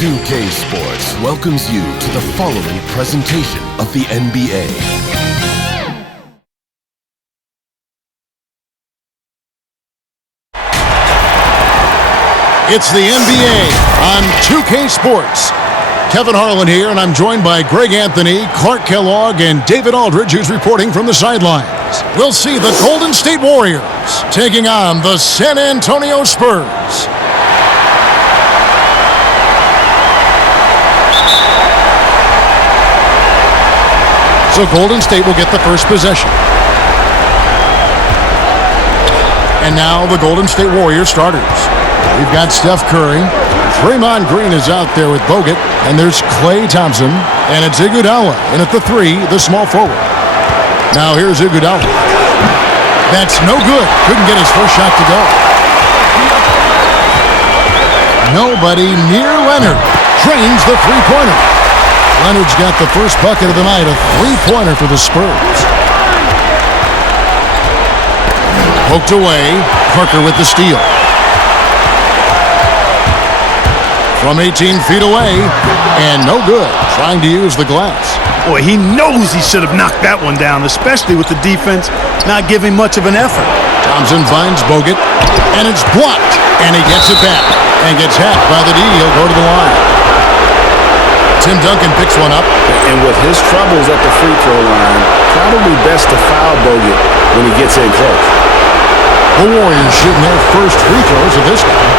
S2K Sports welcomes you to the following presentation of the NBA. It's the NBA on 2K Sports. Kevin Harlan here, and I'm joined by Greg Anthony, Clark Kellogg, and David Aldridge, who's reporting from the sidelines. We'll see the Golden State Warriors taking on the San Antonio Spurs. So Golden State will get the first possession. And now the Golden State Warriors starters. We've got Steph Curry. Draymond Green is out there with Bogut. And there's Klay Thompson. And it's Iguodala in at the three, the small forward. Now here's Iguodala. That's no good. Couldn't get his first shot to go. Nobody near Leonard. Drains the three-pointer. Leonard's got the first bucket of the night, a three-pointer for the Spurs. Poked away. Parker with the steal. From 18 feet away, and no good, trying to use the glass. Boy, he knows he should have knocked that one down, especially with the defense not giving much of an effort. Thompson finds Bogut, and it's blocked, and he gets it back, and gets hacked by the D. He'll go to the line. Tim Duncan picks one up. And with his troubles at the free throw line, probably best to foul Bogut when he gets in close. The Warriors shooting their first free throws of this game.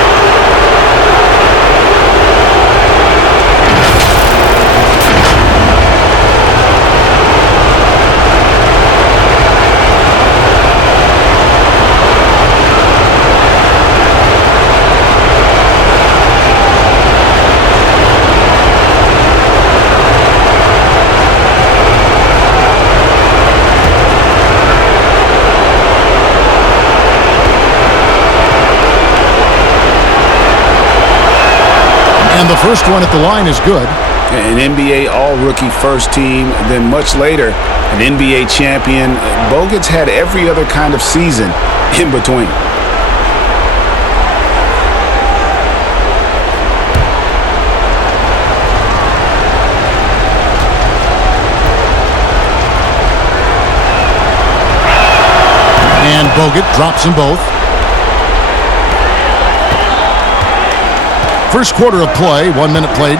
And the first one at the line is good. An NBA all-rookie first team, then much later, an NBA champion. Bogut's had every other kind of season in between. And Bogut drops them both. First quarter of play, 1 minute played.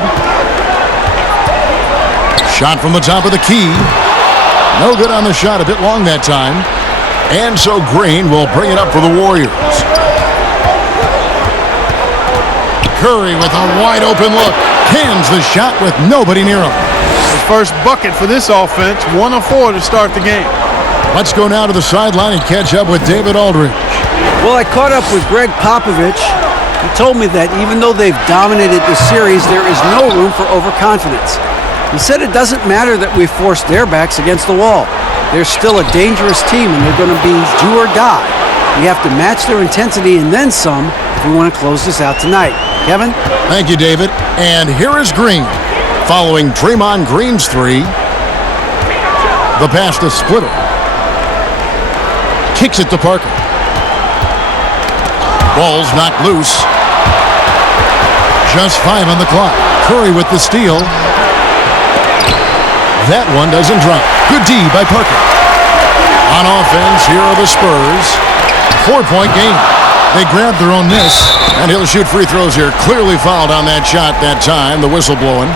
Shot from the top of the key. No good on the shot, a bit long that time. And so Green will bring it up for the Warriors. Curry with a wide open look. Cans the shot with nobody near him. His first bucket for this offense, 1 of 4 to start the game. Let's go now to the sideline and catch up with David Aldridge. Well, I caught up with Greg Popovich. He told me that even though they've dominated the series, there is no room for overconfidence. He said it doesn't matter that we forced their backs against the wall. They're still a dangerous team, and they're going to be do or die. We have to match their intensity and then some if we want to close this out tonight. Kevin? Thank you, David. And here is Green, following Draymond Green's three. The pass to Splitter. Kicks it to Parker. Ball's knocked loose. Just 5 on the clock. Curry with the steal. That one doesn't drop. Good D by Parker. On offense, here are the Spurs. 4-point game. They grabbed their own miss, and he'll shoot free throws here. Clearly fouled on that shot that time, the whistle blowing.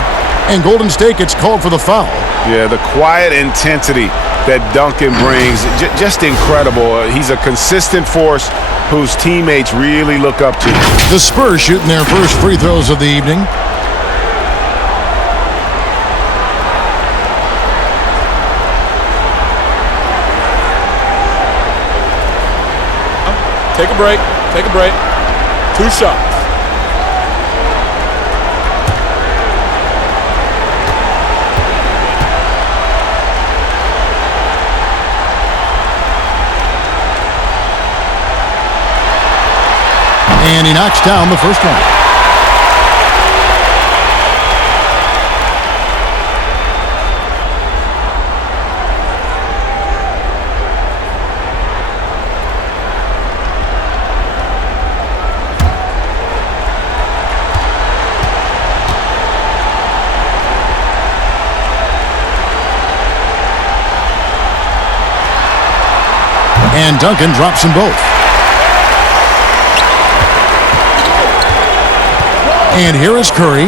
And Golden State gets called for the foul. Yeah, the quiet intensity that Duncan brings, just incredible. He's a consistent force whose teammates really look up to. The Spurs shooting their first free throws of the evening. Take a break. Take a break. 2 shots. And he knocks down the first one. And Duncan drops them both. And here is Curry.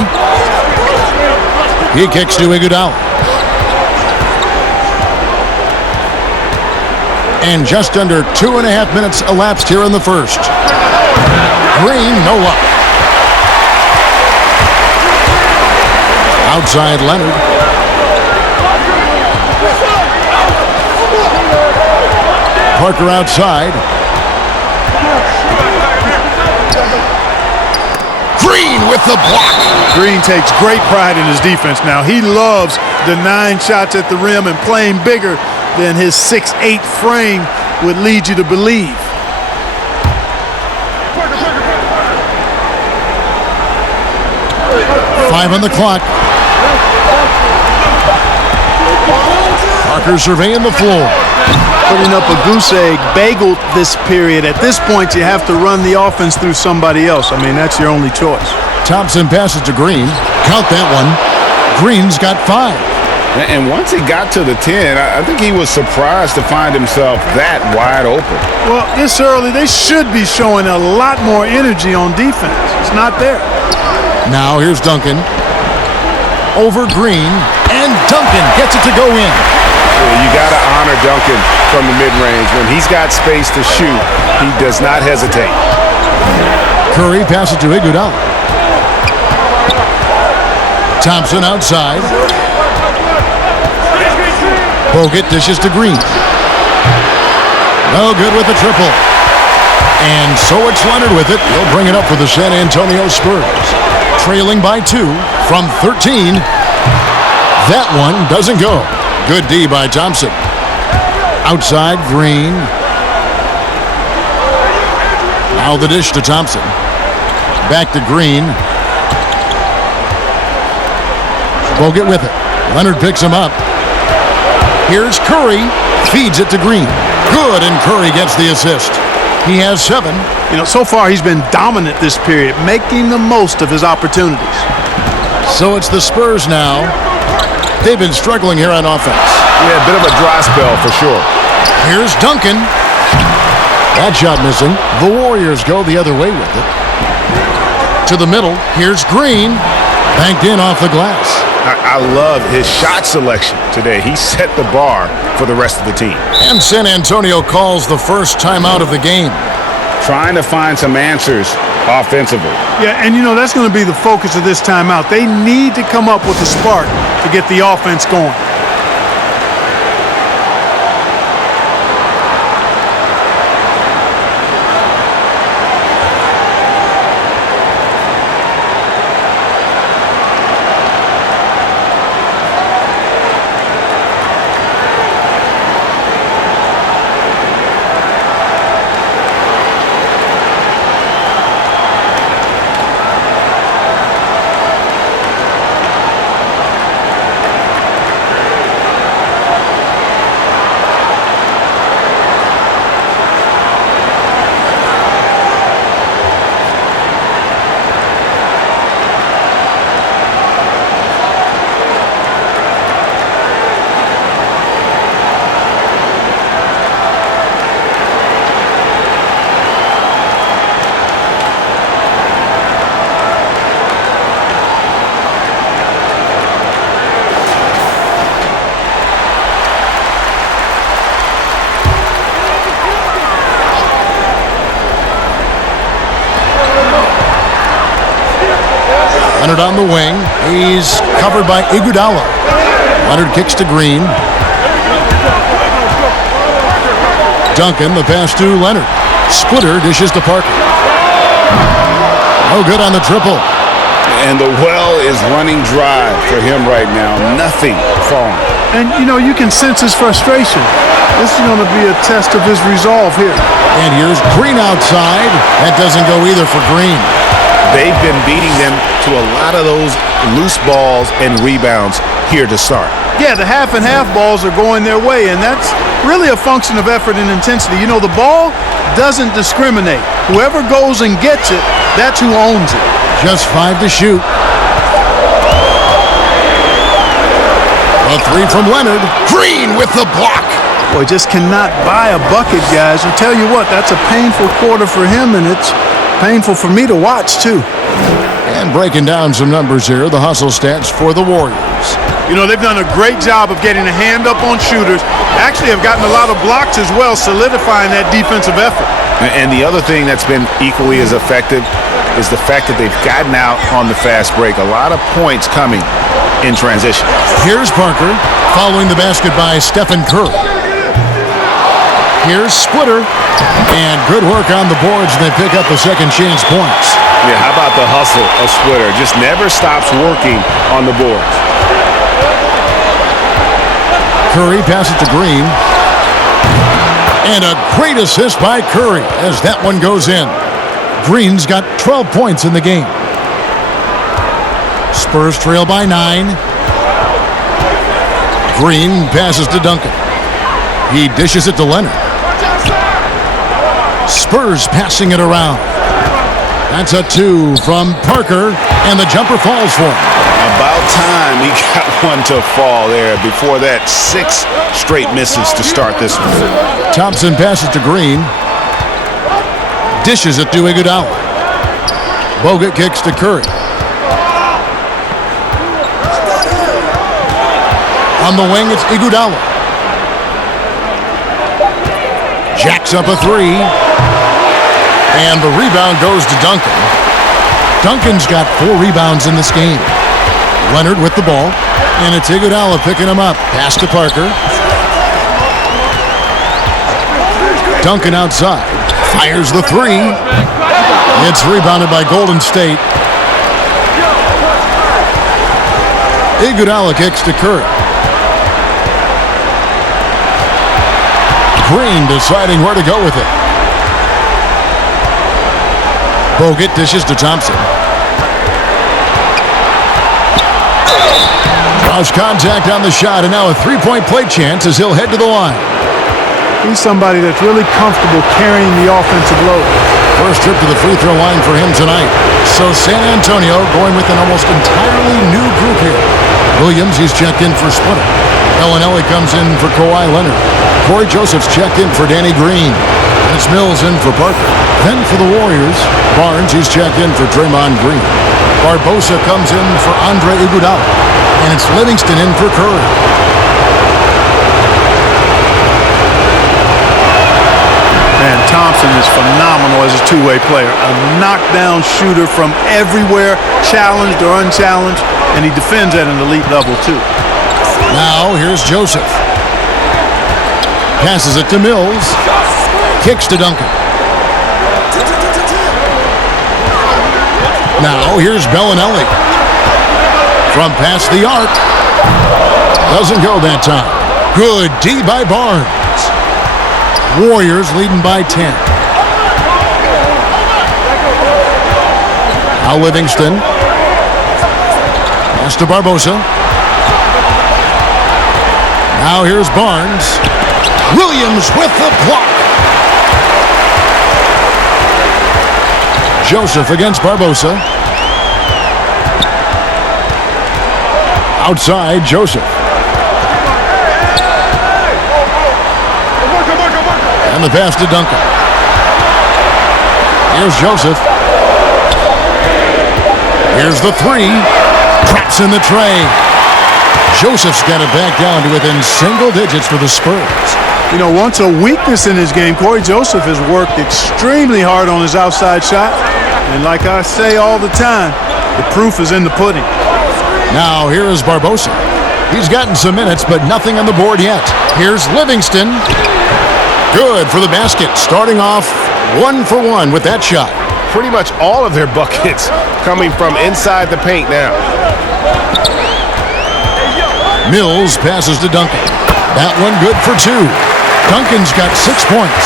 He kicks to Iguodala. And just under 2.5 minutes elapsed here in the first. Green, no luck. Outside Leonard. Parker outside. Green with the block. Green takes great pride in his defense now. He loves denying shots at the rim and playing bigger than his 6'8" frame would lead you to believe. Five on the clock. Parker surveying the floor. Putting up a goose egg, bageled this period. At this point, you have to run the offense through somebody else. I mean, that's your only choice. Thompson passes to Green. Count that one. Green's got 5. And once he got to the 10, I think he was surprised to find himself that wide open. Well, this early, they should be showing a lot more energy on defense. It's not there. Now here's Duncan. Over Green. And Duncan gets it to go in. You got to honor Duncan from the mid-range. When he's got space to shoot, he does not hesitate. Curry passes to Iguodala. Thompson outside. Bogut dishes to Green. No good with the triple. And so it's Leonard with it. He'll bring it up for the San Antonio Spurs. Trailing by 2 from 13. That one doesn't go. Good D by Thompson. Outside Green. Now the dish to Thompson. Back to Green. Bogut with it. Leonard picks him up. Here's Curry. Feeds it to Green. Good, and Curry gets the assist. He has 7. You know, so far he's been dominant this period, making the most of his opportunities. So it's the Spurs now. They've been struggling here on offense. Yeah, a bit of a dry spell for sure. Here's Duncan. That shot missing. The Warriors go the other way with it. To the middle. Here's Green. Banked in off the glass. I love his shot selection today. He set the bar for the rest of the team. And San Antonio calls the first timeout of the game. Trying to find some answers offensively. Yeah, and you know, that's going to be the focus of this timeout. They need to come up with a spark to get the offense going. Leonard on the wing. He's covered by Iguodala. Leonard kicks to Green. Duncan, the pass to Leonard. Splitter dishes to Parker. No good on the triple. And the well is running dry for him right now. Nothing falling. And, you know, you can sense his frustration. This is going to be a test of his resolve here. And here's Green outside. That doesn't go either for Green. They've been beating them to a lot of those loose balls and rebounds here to start. Yeah, the half and half balls are going their way, and that's really a function of effort and intensity. You know, the ball doesn't discriminate. Whoever goes and gets it, that's who owns it. Just 5 to shoot. A 3 from Leonard. Green with the block. Boy, just cannot buy a bucket, guys. I tell you what, that's a painful quarter for him, and it's painful for me to watch, too. And breaking down some numbers here, the hustle stats for the Warriors. You know, they've done a great job of getting a hand up on shooters. Actually have gotten a lot of blocks as well, solidifying that defensive effort. And the other thing that's been equally as effective is the fact that they've gotten out on the fast break. A lot of points coming in transition. Here's Parker following the basket by Stephen Curry. Here's Splitter, and good work on the boards, and they pick up the second chance points. Yeah, how about the hustle of Splitter? Just never stops working on the boards. Curry passes to Green. And a great assist by Curry as that one goes in. Green's got 12 points in the game. Spurs trail by 9. Green passes to Duncan. He dishes it to Leonard. Spurs passing it around. That's a 2 from Parker, and the jumper falls for him. About time he got one to fall there. Before that, 6 straight misses to start this one. Thompson passes to Green. Dishes it to Iguodala. Bogut kicks to Curry. On the wing, it's Iguodala. Jacks up a 3. And the rebound goes to Duncan. Duncan's got 4 rebounds in this game. Leonard with the ball. And it's Iguodala picking him up. Pass to Parker. Duncan outside. Fires the 3. It's rebounded by Golden State. Iguodala kicks to Curry. Green deciding where to go with it. Bogut dishes to Thompson. Draws contact on the shot, and now a 3-point play chance as he'll head to the line. He's somebody that's really comfortable carrying the offensive load. First trip to the free throw line for him tonight. So San Antonio going with an almost entirely new group here. Williams, he's checked in for Splitter. Bellinelli comes in for Kawhi Leonard. Corey Joseph's checked in for Danny Green. And it's Mills in for Parker. Then for the Warriors, Barnes, he's checked in for Draymond Green. Barbosa comes in for Andre Iguodala. And it's Livingston in for Curry. Man, Thompson is phenomenal as a two-way player. A knockdown shooter from everywhere, challenged or unchallenged, and he defends at an elite level, too. Now, here's Joseph. Passes it to Mills. Kicks to Duncan. Now, here's Bellinelli. From past the arc. Doesn't go that time. Good D by Barnes. Warriors leading by 10. Now Livingston. Pass to Barbosa. Now here's Barnes. Williams with the block. Joseph against Barbosa. Outside, Joseph. And the pass to Duncan. Here's Joseph. Here's the 3. Traps in the tray. Joseph's got it back down to within single digits for the Spurs. You know, once a weakness in his game, Corey Joseph has worked extremely hard on his outside shot. And like I say all the time, the proof is in the pudding. Now here is Barbosa. He's gotten some minutes, but nothing on the board yet. Here's Livingston. Good for the basket. Starting off 1 for 1 with that shot. Pretty much all of their buckets coming from inside the paint now. Mills passes to Duncan. That one good for 2. Duncan's got 6 points.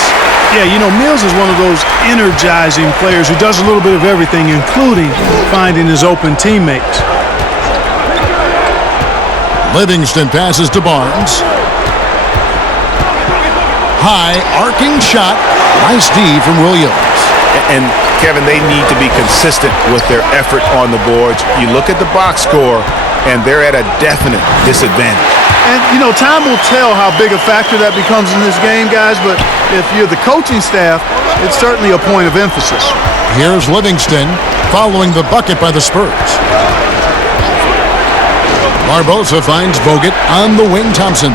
Yeah, you know, Mills is one of those energizing players who does a little bit of everything, including finding his open teammates. Livingston passes to Barnes. High arcing shot. Nice D from Williams. And Kevin, they need to be consistent with their effort on the boards. You look at the box score, and they're at a definite disadvantage. And, you know, time will tell how big a factor that becomes in this game, guys, but if you're the coaching staff, it's certainly a point of emphasis. Here's Livingston following the bucket by the Spurs. Barbosa finds Bogut on the wing. Thompson.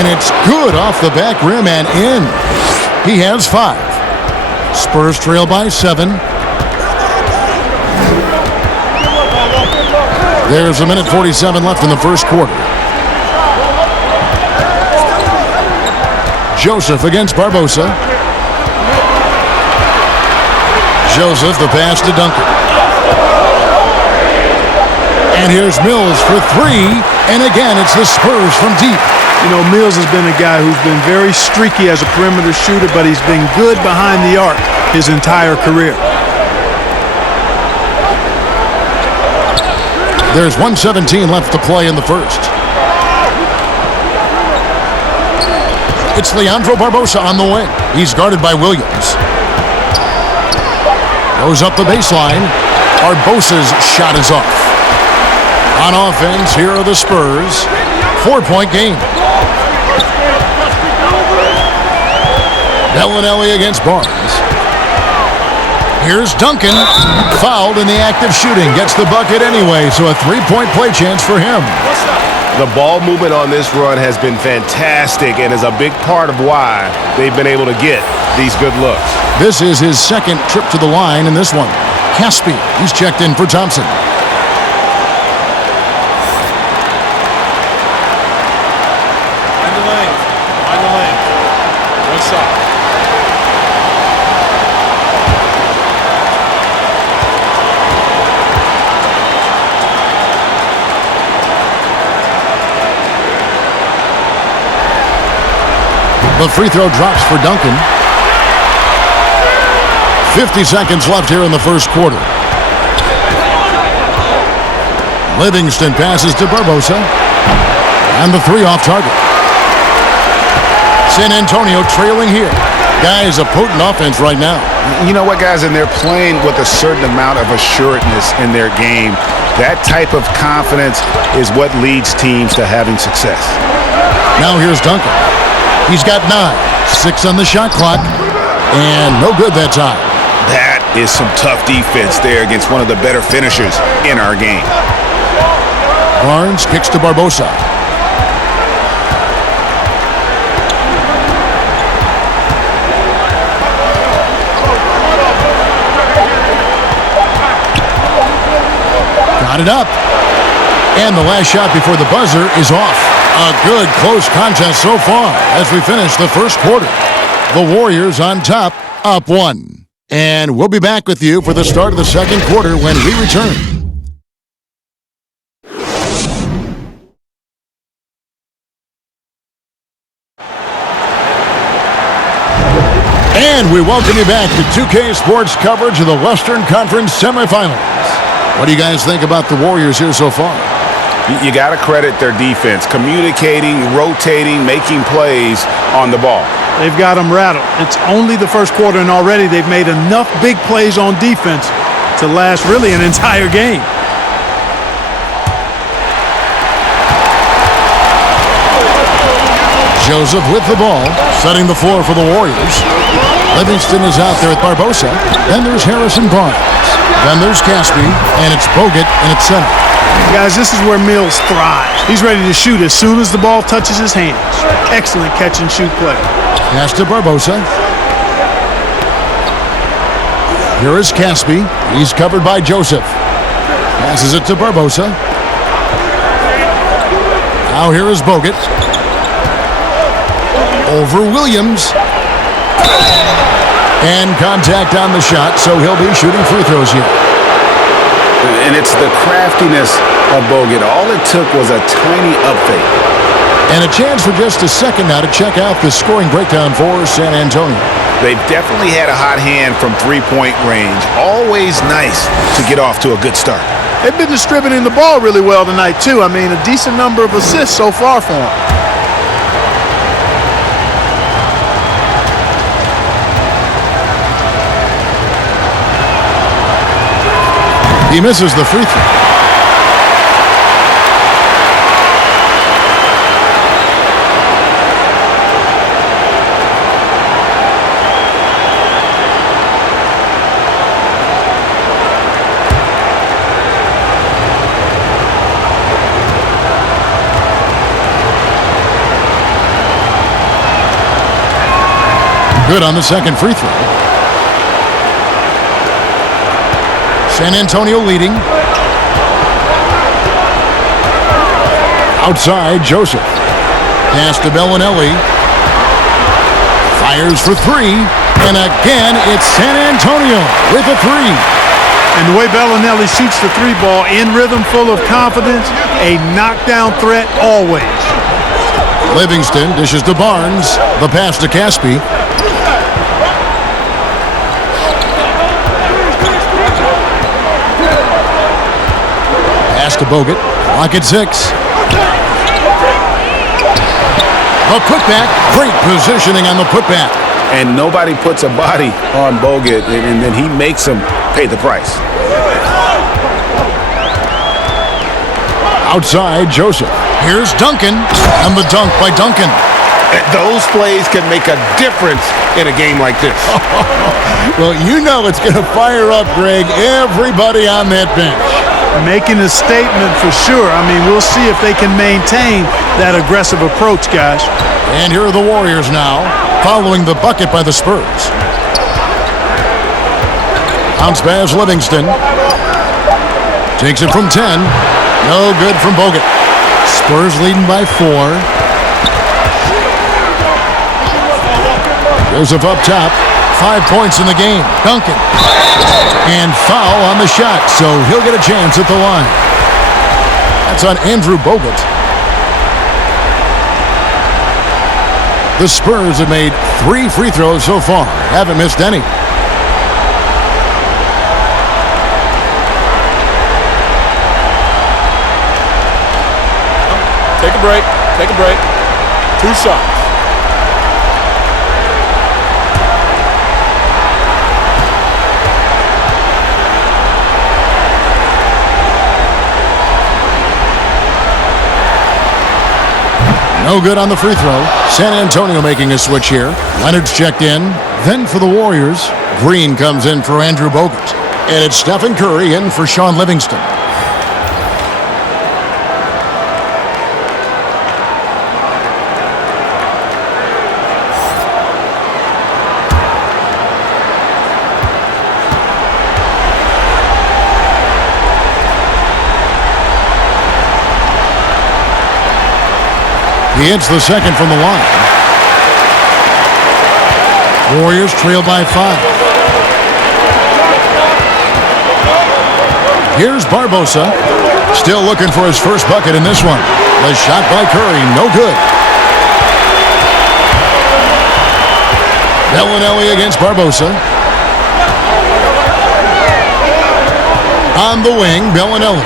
And it's good off the back rim and in. He has 5. Spurs trail by 7. There's a minute 47 left in the first quarter. Joseph against Barbosa. Joseph, the pass to Duncan. And here's Mills for 3. And again, it's the Spurs from deep. You know, Mills has been a guy who's been very streaky as a perimeter shooter, but he's been good behind the arc his entire career. There's 1:17 left to play in the first. It's Leandro Barbosa on the wing. He's guarded by Williams. Goes up the baseline. Barbosa's shot is off. On offense, here are the Spurs. 4-point game. Bellinelli against Barnes. Here's Duncan. Fouled in the act of shooting. Gets the bucket anyway, so a 3-point play chance for him. The ball movement on this run has been fantastic and is a big part of why they've been able to get these good looks. This is his second trip to the line in this one. Caspi, he's checked in for Thompson. Find the lane. Find the lane. One shot. The free throw drops for Duncan. 50 seconds left here in the first quarter. Livingston passes to Barbosa. And the 3 off target. San Antonio trailing here. Guys, a potent offense right now. You know what, guys? And they're playing with a certain amount of assuredness in their game. That type of confidence is what leads teams to having success. Now here's Duncan. He's got 9. 6 on the shot clock. And no good that time. That is some tough defense there against one of the better finishers in our game. Barnes kicks to Barbosa. Got it up. And the last shot before the buzzer is off. A good close contest so far as we finish the first quarter. The Warriors on top, up 1. And we'll be back with you for the start of the second quarter when we return. And we welcome you back to 2K Sports coverage of the Western Conference semifinals. What do you guys think about the Warriors here so far? You got to credit their defense, communicating, rotating, making plays on the ball. They've got them rattled. It's only the first quarter, and already they've made enough big plays on defense to last really an entire game. Joseph with the ball, setting the floor for the Warriors. Livingston is out there with Barbosa. Then there's Harrison Barnes. Then there's Caspi, and it's Bogut in its center. Guys, this is where Mills thrives. He's ready to shoot as soon as the ball touches his hands. Excellent catch and shoot play. Pass to Barbosa. Here is Caspi. He's covered by Joseph. Passes it to Barbosa. Now here is Bogut. Over Williams. And contact on the shot, so he'll be shooting free throws here. And it's the craftiness of Bogut. All it took was a tiny up fake. And a chance for just a second now to check out the scoring breakdown for San Antonio. They've definitely had a hot hand from three-point range. Always nice to get off to a good start. They've been distributing the ball really well tonight, too. I mean, a decent number of assists so far for them. He misses the free throw. Good on the second free throw. San Antonio leading. Outside, Joseph. Pass to Bellinelli. Fires for three. And again, it's San Antonio with a three. And the way Bellinelli shoots the three ball, in rhythm, full of confidence, a knockdown threat always. Livingston dishes to Barnes. The pass to Caspi. Pass to Bogut. Clock at 6. A putback. Great positioning on the putback. And nobody puts a body on Bogut, and then he makes him pay the price. Outside, Joseph. Here's Duncan, and the dunk by Duncan. Those plays can make a difference in a game like this. Well, you know it's going to fire up, Greg, everybody on that bench. Making a statement for sure. I mean, we'll see if they can maintain that aggressive approach, guys. And here are the Warriors now, following the bucket by the Spurs. Bounce pass, Livingston. Takes it from 10. No good from Bogut. Spurs leading by 4. Joseph up top. 5 points in the game. Duncan. And foul on the shot, so he'll get a chance at the line. That's on Andrew Bogut. The Spurs have made 3 free throws so far. Haven't missed any. Take a break. Take a break. 2 shots. No good on the free throw. San Antonio making a switch here. Leonard's checked in. Then for the Warriors, Green comes in for Andrew Bogut. And it's Stephen Curry in for Sean Livingston. He hits the second from the line. Warriors trail by 5. Here's Barbosa. Still looking for his first bucket in this one. The shot by Curry, no good. Bellinelli against Barbosa. On the wing, Bellinelli.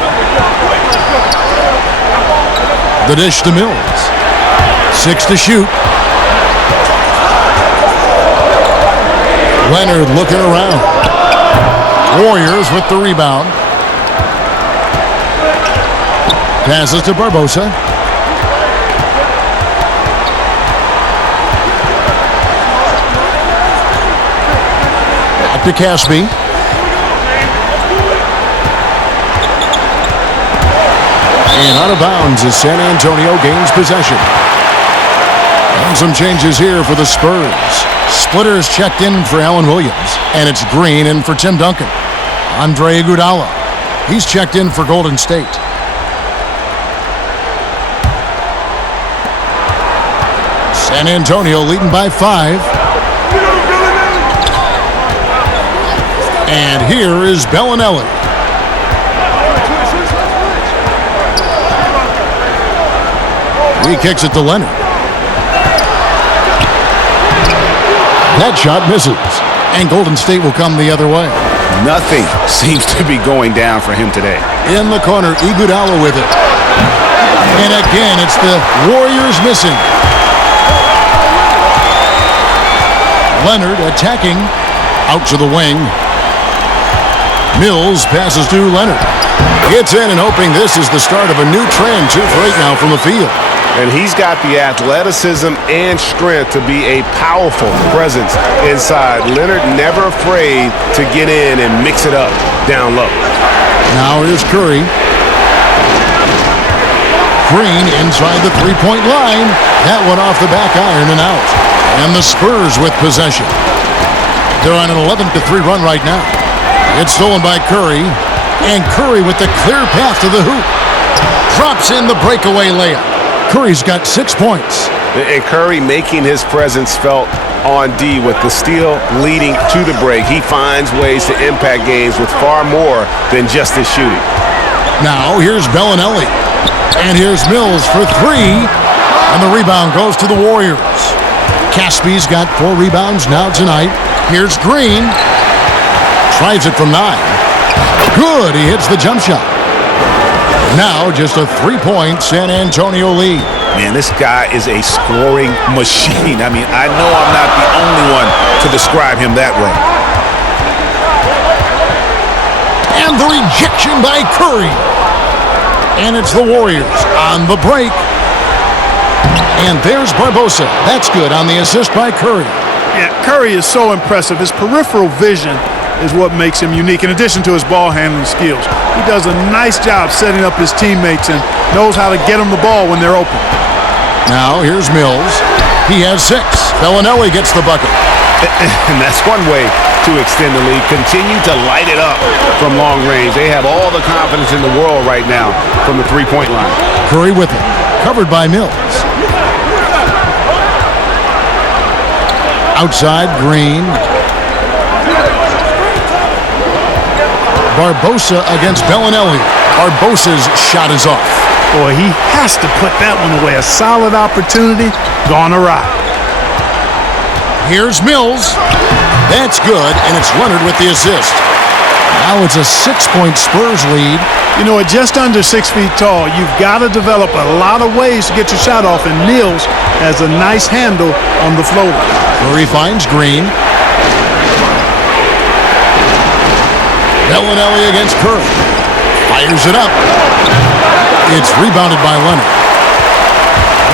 The dish to Mills. 6 to shoot. Leonard looking around. Warriors with the rebound. Passes to Barbosa. Back to Caspi. And out of bounds as San Antonio gains possession. And some changes here for the Spurs. Splitters checked in for Alan Williams. And it's Green in for Tim Duncan. Andre Iguodala. He's checked in for Golden State. San Antonio leading by 5. And here is Bellinelli. He kicks it to Leonard. That shot misses. And Golden State will come the other way. Nothing seems to be going down for him today. In the corner, Iguodala with it. And again, it's the Warriors missing. Leonard attacking. Out to the wing. Mills passes to Leonard. Gets in and hoping this is the start of a new trend just right now from the field. And he's got the athleticism and strength to be a powerful presence inside. Leonard never afraid to get in and mix it up down low. Now here's Curry. Green inside the three-point line. That one off the back iron and out. And the Spurs with possession. They're on an 11-3 run right now. It's stolen by Curry. And Curry with the clear path to the hoop. Drops in the breakaway layup. Curry's got 6 points. And Curry making his presence felt on D with the steal leading to the break. He finds ways to impact games with far more than just his shooting. Now here's Bellinelli. And here's Mills for three. And the rebound goes to the Warriors. Caspi's got 4 rebounds now tonight. Here's Green. Tries it from 9. Good, he hits the jump shot. Now just a 3-point San Antonio lead. Man, this guy is a scoring machine. I mean, I know I'm not the only one to describe him that way. And the rejection by Curry. And it's the Warriors on the break. And there's Barbosa. That's good on the assist by Curry. Yeah, Curry is so impressive. His peripheral vision is what makes him unique, in addition to his ball handling skills. He does a nice job setting up his teammates and knows how to get them the ball when they're open. Now here's Mills. He has 6. Bellinelli gets the bucket. And that's one way to extend the lead. Continue to light it up from long range. They have all the confidence in the world right now from the three-point line. Curry with it. Covered by Mills. Outside, Green. Barbosa against Bellinelli. Barbosa's shot is off. Boy, he has to put that one away. A solid opportunity gone awry. Here's Mills. That's good, and it's Leonard with the assist. Now it's a 6-point Spurs lead. You know, at just under 6 feet tall, you've got to develop a lot of ways to get your shot off, and Mills has a nice handle on the floater. Curry finds Green. Bellinelli against Curry. Fires it up. It's rebounded by Leonard.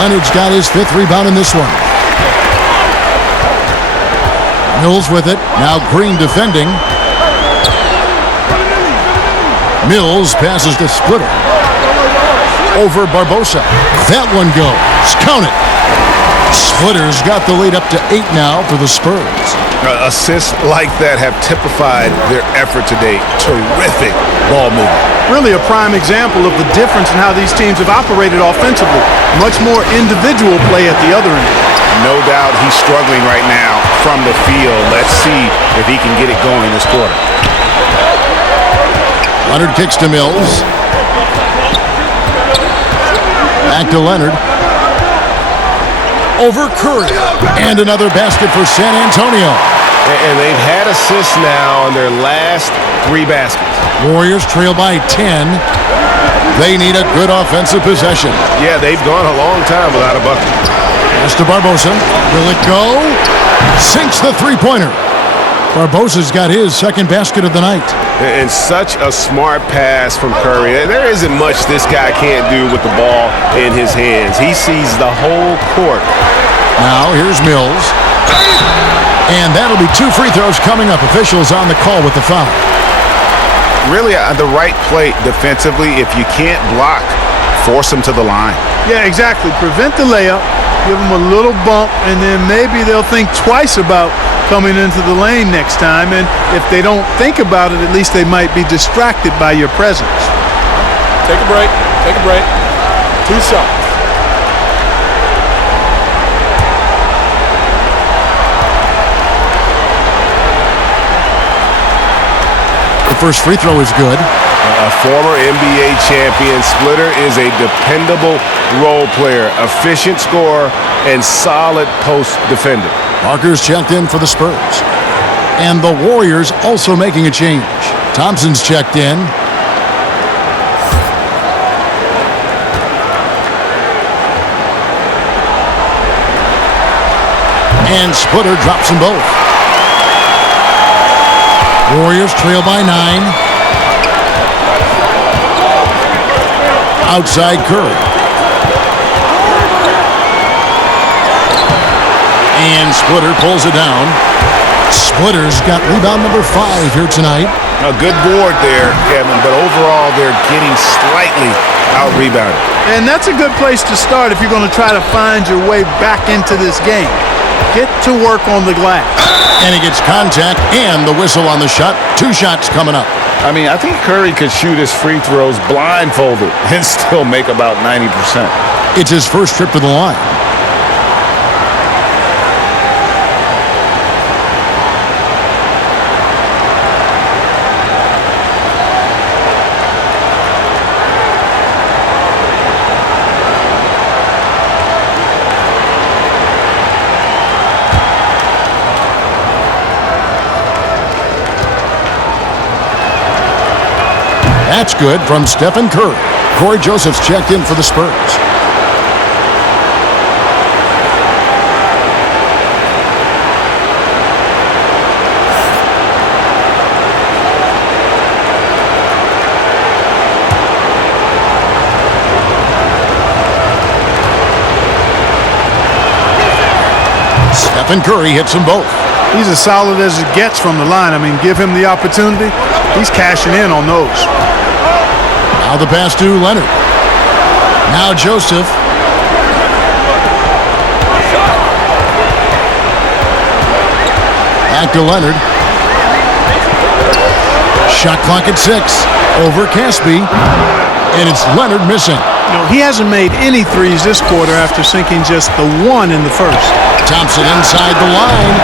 Leonard's got his 5th rebound in this one. Mills with it. Now Green defending. Mills passes to Splitter. Over Barbosa. That one goes. Count it. Splitter's got the lead up to 8 now for the Spurs. Assists like that have typified their effort today. Terrific ball movement. Really a prime example of the difference in how these teams have operated offensively. Much more individual play at the other end. No doubt he's struggling right now from the field. Let's see if he can get it going this quarter. Leonard kicks to Mills. Back to Leonard. Over Curry. And another basket for San Antonio. And they've had assists now on their last 3 baskets. Warriors trail by 10. They need a good offensive possession. Yeah, they've gone a long time without a bucket. Pass to Barbosa. Will it go? Sinks the three-pointer. Barbosa's got his 2nd basket of the night. And such a smart pass from Curry. There isn't much this guy can't do with the ball in his hands. He sees the whole court. Now here's Mills. And that'll be 2 free throws coming up. Officials on the call with the foul. Really the right play defensively. If you can't block, force him to the line. Yeah, exactly. Prevent the layup. Give them a little bump, and then maybe they'll think twice about coming into the lane next time. And if they don't think about it, at least they might be distracted by your presence. Take a break. Take a break. 2 shots. The first free throw is good. A former NBA champion, Splitter is a dependable role player, efficient scorer, and solid post defender. Parker's checked in for the Spurs. And the Warriors also making a change. Thompson's checked in. And Splitter drops them both. Warriors trail by 9. Outside Curry. And Splitter pulls it down. Splitter's got rebound number 5 here tonight. A good board there, Kevin, but overall they're getting slightly out-rebounded. And that's a good place to start if you're going to try to find your way back into this game. Get to work on the glass. And he gets contact and the whistle on the shot. 2 shots coming up. I mean, I think Curry could shoot his free throws blindfolded and still make about 90%. It's his first trip to the line. That's good from Stephen Curry. Corey Joseph's checked in for the Spurs. Stephen Curry hits them both. He's as solid as it gets from the line. I mean, give him the opportunity. He's cashing in on those. Now the pass to Leonard. Now Joseph. Back to Leonard. Shot clock at 6. Over Caspi. And it's Leonard missing. No, he hasn't made any threes this quarter after sinking just the 1 in the first. Thompson inside the line.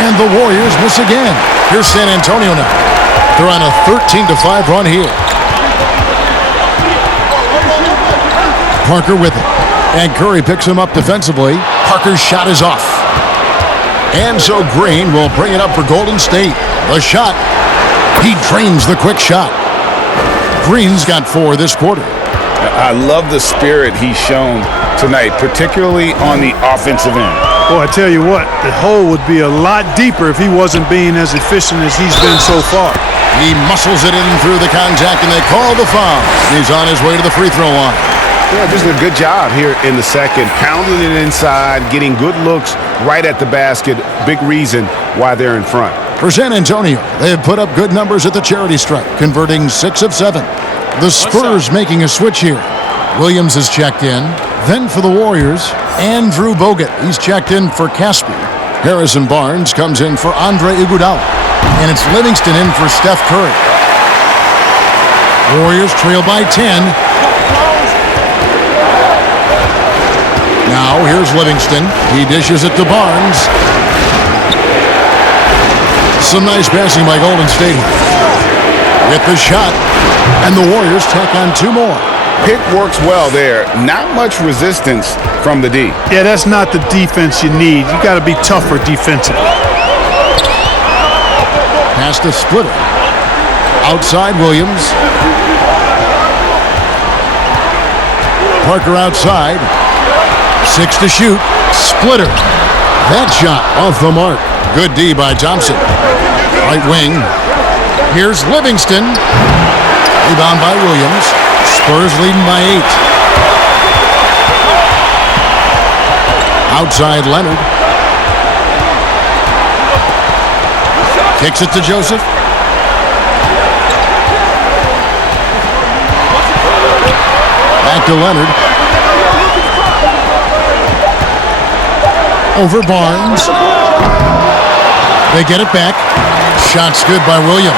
And the Warriors miss again. Here's San Antonio now. They're on a 13-5 run here. Parker with it. And Curry picks him up defensively. Parker's shot is off. And so Green will bring it up for Golden State. The shot. He drains the quick shot. Green's got 4 this quarter. I love the spirit he's shown tonight, particularly on the offensive end. Boy, I tell you what, the hole would be a lot deeper if he wasn't being as efficient as he's been so far. He muscles it in through the contact, and they call the foul. He's on his way to the free throw line. Yeah, just a good job here in the second. Pounding it inside, getting good looks right at the basket. Big reason why they're in front. For San Antonio, they have put up good numbers at the charity stripe, converting 6 of 7. The Spurs making a switch here. Williams is checked in. Then for the Warriors, Andrew Bogut. He's checked in for Caspi. Harrison Barnes comes in for Andre Iguodala. And it's Livingston in for Steph Curry. Warriors trail by 10. Now here's Livingston. He dishes it to Barnes. Some nice passing by Golden State. With the shot. And the Warriors tack on 2 more. Pick works well there. Not much resistance from the D. Yeah, that's not the defense you need. You got to be tougher defensively. Pass to Splitter. Outside Williams. Parker outside. 6 to shoot. Splitter. That shot off the mark. Good D by Thompson. Right wing. Here's Livingston. Rebound by Williams. Spurs leading by 8. Outside Leonard. Kicks it to Joseph. Back to Leonard. Over Barnes. They get it back. Shot's good by Williams.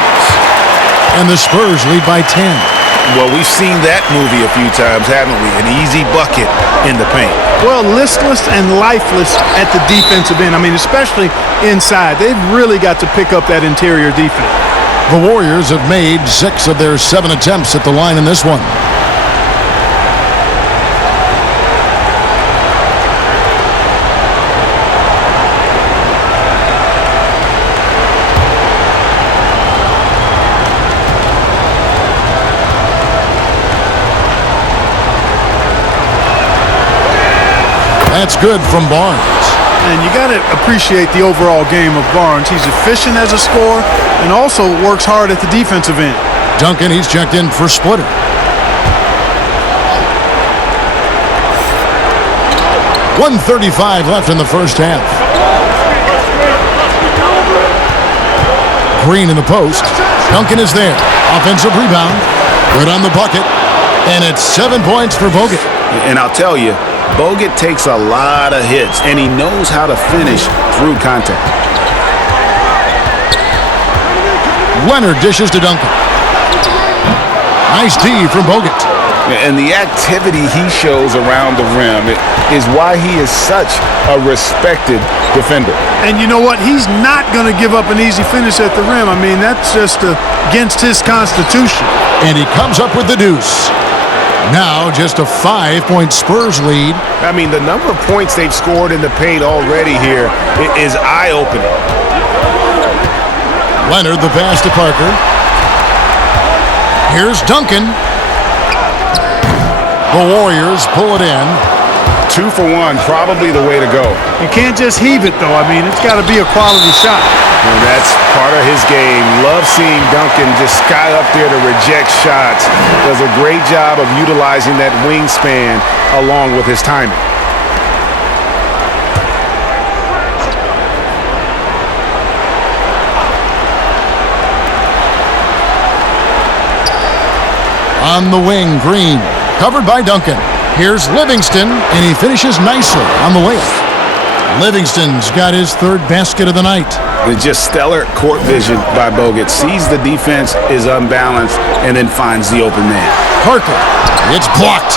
And the Spurs lead by 10. Well, we've seen that movie a few times, haven't we? An easy bucket in the paint. Well, listless and lifeless at the defensive end. I mean, especially inside. They've really got to pick up that interior defense. The Warriors have made 6 of their 7 attempts at the line in this one. That's good from Barnes. And you got to appreciate the overall game of Barnes. He's efficient as a scorer and also works hard at the defensive end. Duncan, he's checked in for Splitter. 1:35 left in the first half. Green in the post. Duncan is there. Offensive rebound. Good on the bucket. And it's 7 points for Bogut. And I'll tell you, Bogut takes a lot of hits, and he knows how to finish through contact. Leonard dishes to Duncan. Nice D from Bogut. And the activity he shows around the rim is why he is such a respected defender. And you know what? He's not going to give up an easy finish at the rim. I mean, that's just against his constitution. And he comes up with the deuce. Now just a 5-point Spurs lead. I mean, the number of points they've scored in the paint already here is eye-opening. Leonard the pass to Parker. Here's Duncan. The Warriors pull it in. 2 for 1, probably the way to go. You can't just heave it, though. I mean, it's got to be a quality shot. And that's part of his game. Love seeing Duncan just sky up there to reject shots. Does a great job of utilizing that wingspan along with his timing. On the wing, Green. Covered by Duncan. Here's Livingston, and he finishes nicely on the layup. Livingston's got his third basket of the night. It's just stellar court vision by Bogut. Sees the defense is unbalanced and then finds the open man. Parker. It's blocked.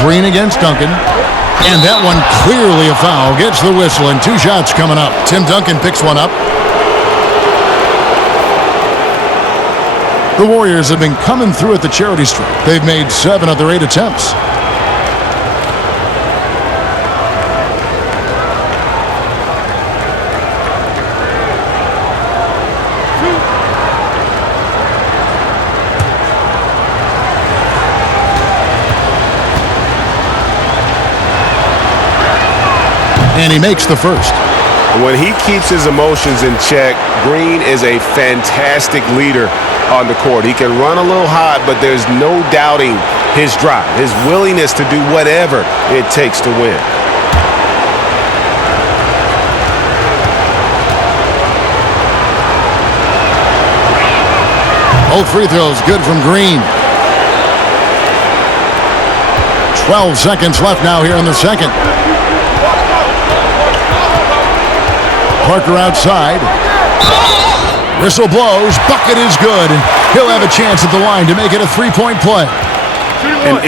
Green against Duncan. And that one clearly a foul. Gets the whistle, and 2 shots coming up. Tim Duncan picks one up. The Warriors have been coming through at the charity stripe. They've made 7 of their 8 attempts. And he makes the first. When he keeps his emotions in check, Green is a fantastic leader on the court. He can run a little hot, but there's no doubting his drive, his willingness to do whatever it takes to win. Both free throws good from Green. 12 seconds left now here in the second. Parker outside. Whistle blows. Bucket is good. And he'll have a chance at the line to make it a 3-point play.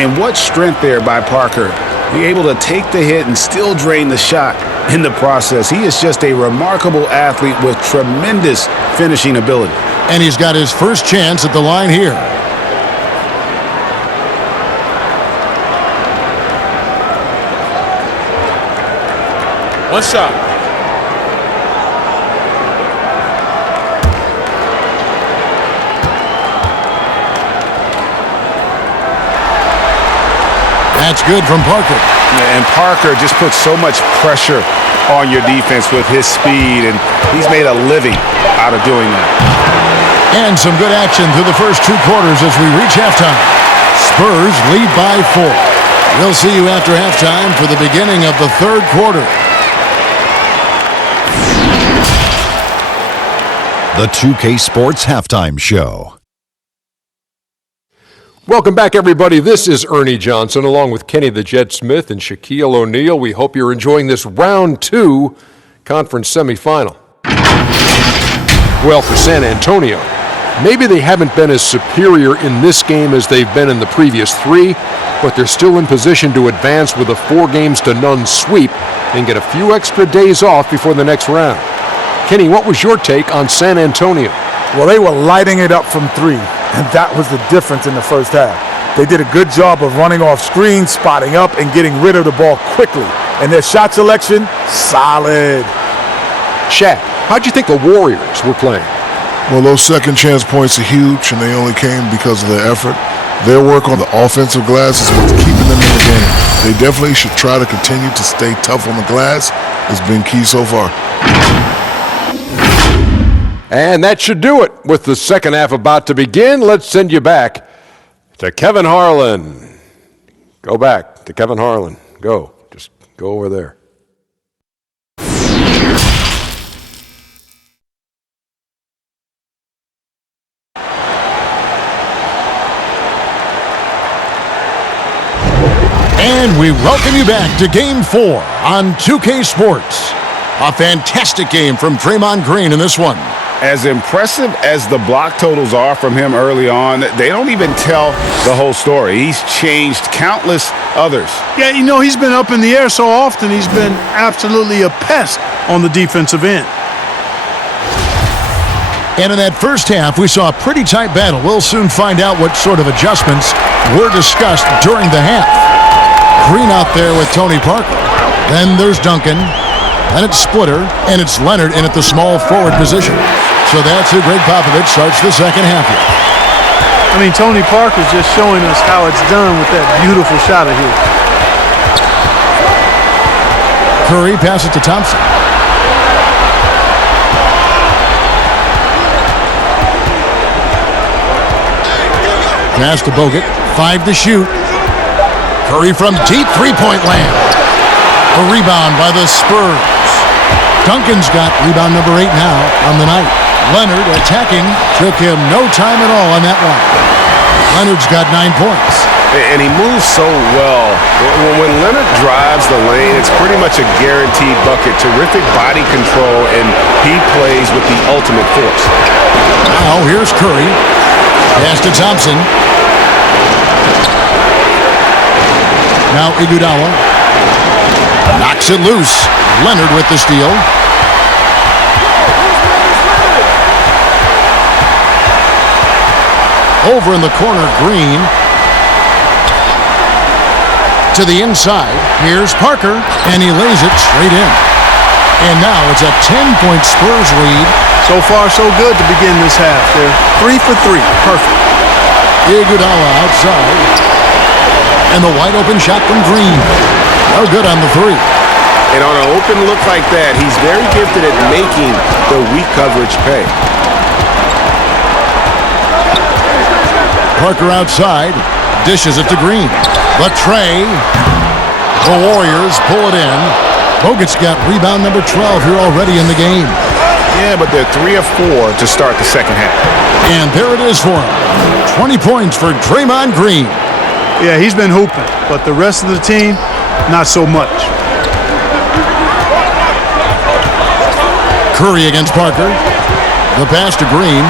And what strength there by Parker. Be able to take the hit and still drain the shot in the process. He is just a remarkable athlete with tremendous finishing ability. And he's got his first chance at the line here. One shot. That's good from Parker. And Parker just puts so much pressure on your defense with his speed, and he's made a living out of doing that. And some good action through the first 2 quarters as we reach halftime. Spurs lead by 4. We'll see you after halftime for the beginning of the 3rd quarter. The 2K Sports Halftime Show. Welcome back, everybody. This is Ernie Johnson, along with Kenny the Jet Smith and Shaquille O'Neal. We hope you're enjoying this round 2 conference semifinal. Well, for San Antonio, maybe they haven't been as superior in this game as they've been in the previous 3, but they're still in position to advance with a 4-0 sweep and get a few extra days off before the next round. Kenny, what was your take on San Antonio? Well, they were lighting it up from 3, and that was the difference in the first half. They did a good job of running off screens, spotting up, and getting rid of the ball quickly. And their shot selection, solid. Shaq, how'd you think the Warriors were playing? Well, those second chance points are huge, and they only came because of their effort. Their work on the offensive glass is what's keeping them in the game. They definitely should try to continue to stay tough on the glass. It's been key so far. And that should do it. With the second half about to begin, let's send you back to Kevin Harlan. Go back to Kevin Harlan. Go. Just go over there. And we welcome you back to Game 4 on 2K Sports. A fantastic game from Draymond Green in this one. As impressive as the block totals are from him early on, they don't even tell the whole story. He's changed countless others. Yeah, you know, he's been up in the air so often, he's been absolutely a pest on the defensive end. And in that first half, we saw a pretty tight battle. We'll soon find out what sort of adjustments were discussed during the half. Green out there with Tony Parker. Then there's Duncan. Then it's Splitter, and it's Leonard in at the small forward position. So that's who Greg Popovich starts the second half with. I mean, Tony Parker's just showing us how it's done with that beautiful shot of his. Curry passes to Thompson. Pass to Bogut. 5 to shoot. Curry from deep three-point land. A rebound by the Spurs. Duncan's got rebound number 8 now on the night. Leonard attacking. Took him no time at all on that one. Leonard's got 9 points. And he moves so well. When Leonard drives the lane, it's pretty much a guaranteed bucket. Terrific body control, and he plays with the ultimate force. Now here's Curry. Pass to Thompson. Now Iguodala knocks it loose. Leonard with the steal. Over in the corner, Green. To the inside. Here's Parker, and he lays it straight in. And now it's a 10-point Spurs lead. So far, so good to begin this half. They're 3 for 3. Perfect. Iguodala outside. And the wide open shot from Green. No good on the 3. And on an open look like that, he's very gifted at making the weak coverage pay. Parker outside. Dishes it to Green. But Trey. The Warriors pull it in. Bogut's got rebound number 12 here already in the game. Yeah, but they're 3 of 4 to start the second half. And there it is for him. 20 points for Draymond Green. Yeah, he's been hooping, but the rest of the team, not so much. Curry against Parker. The pass to Green.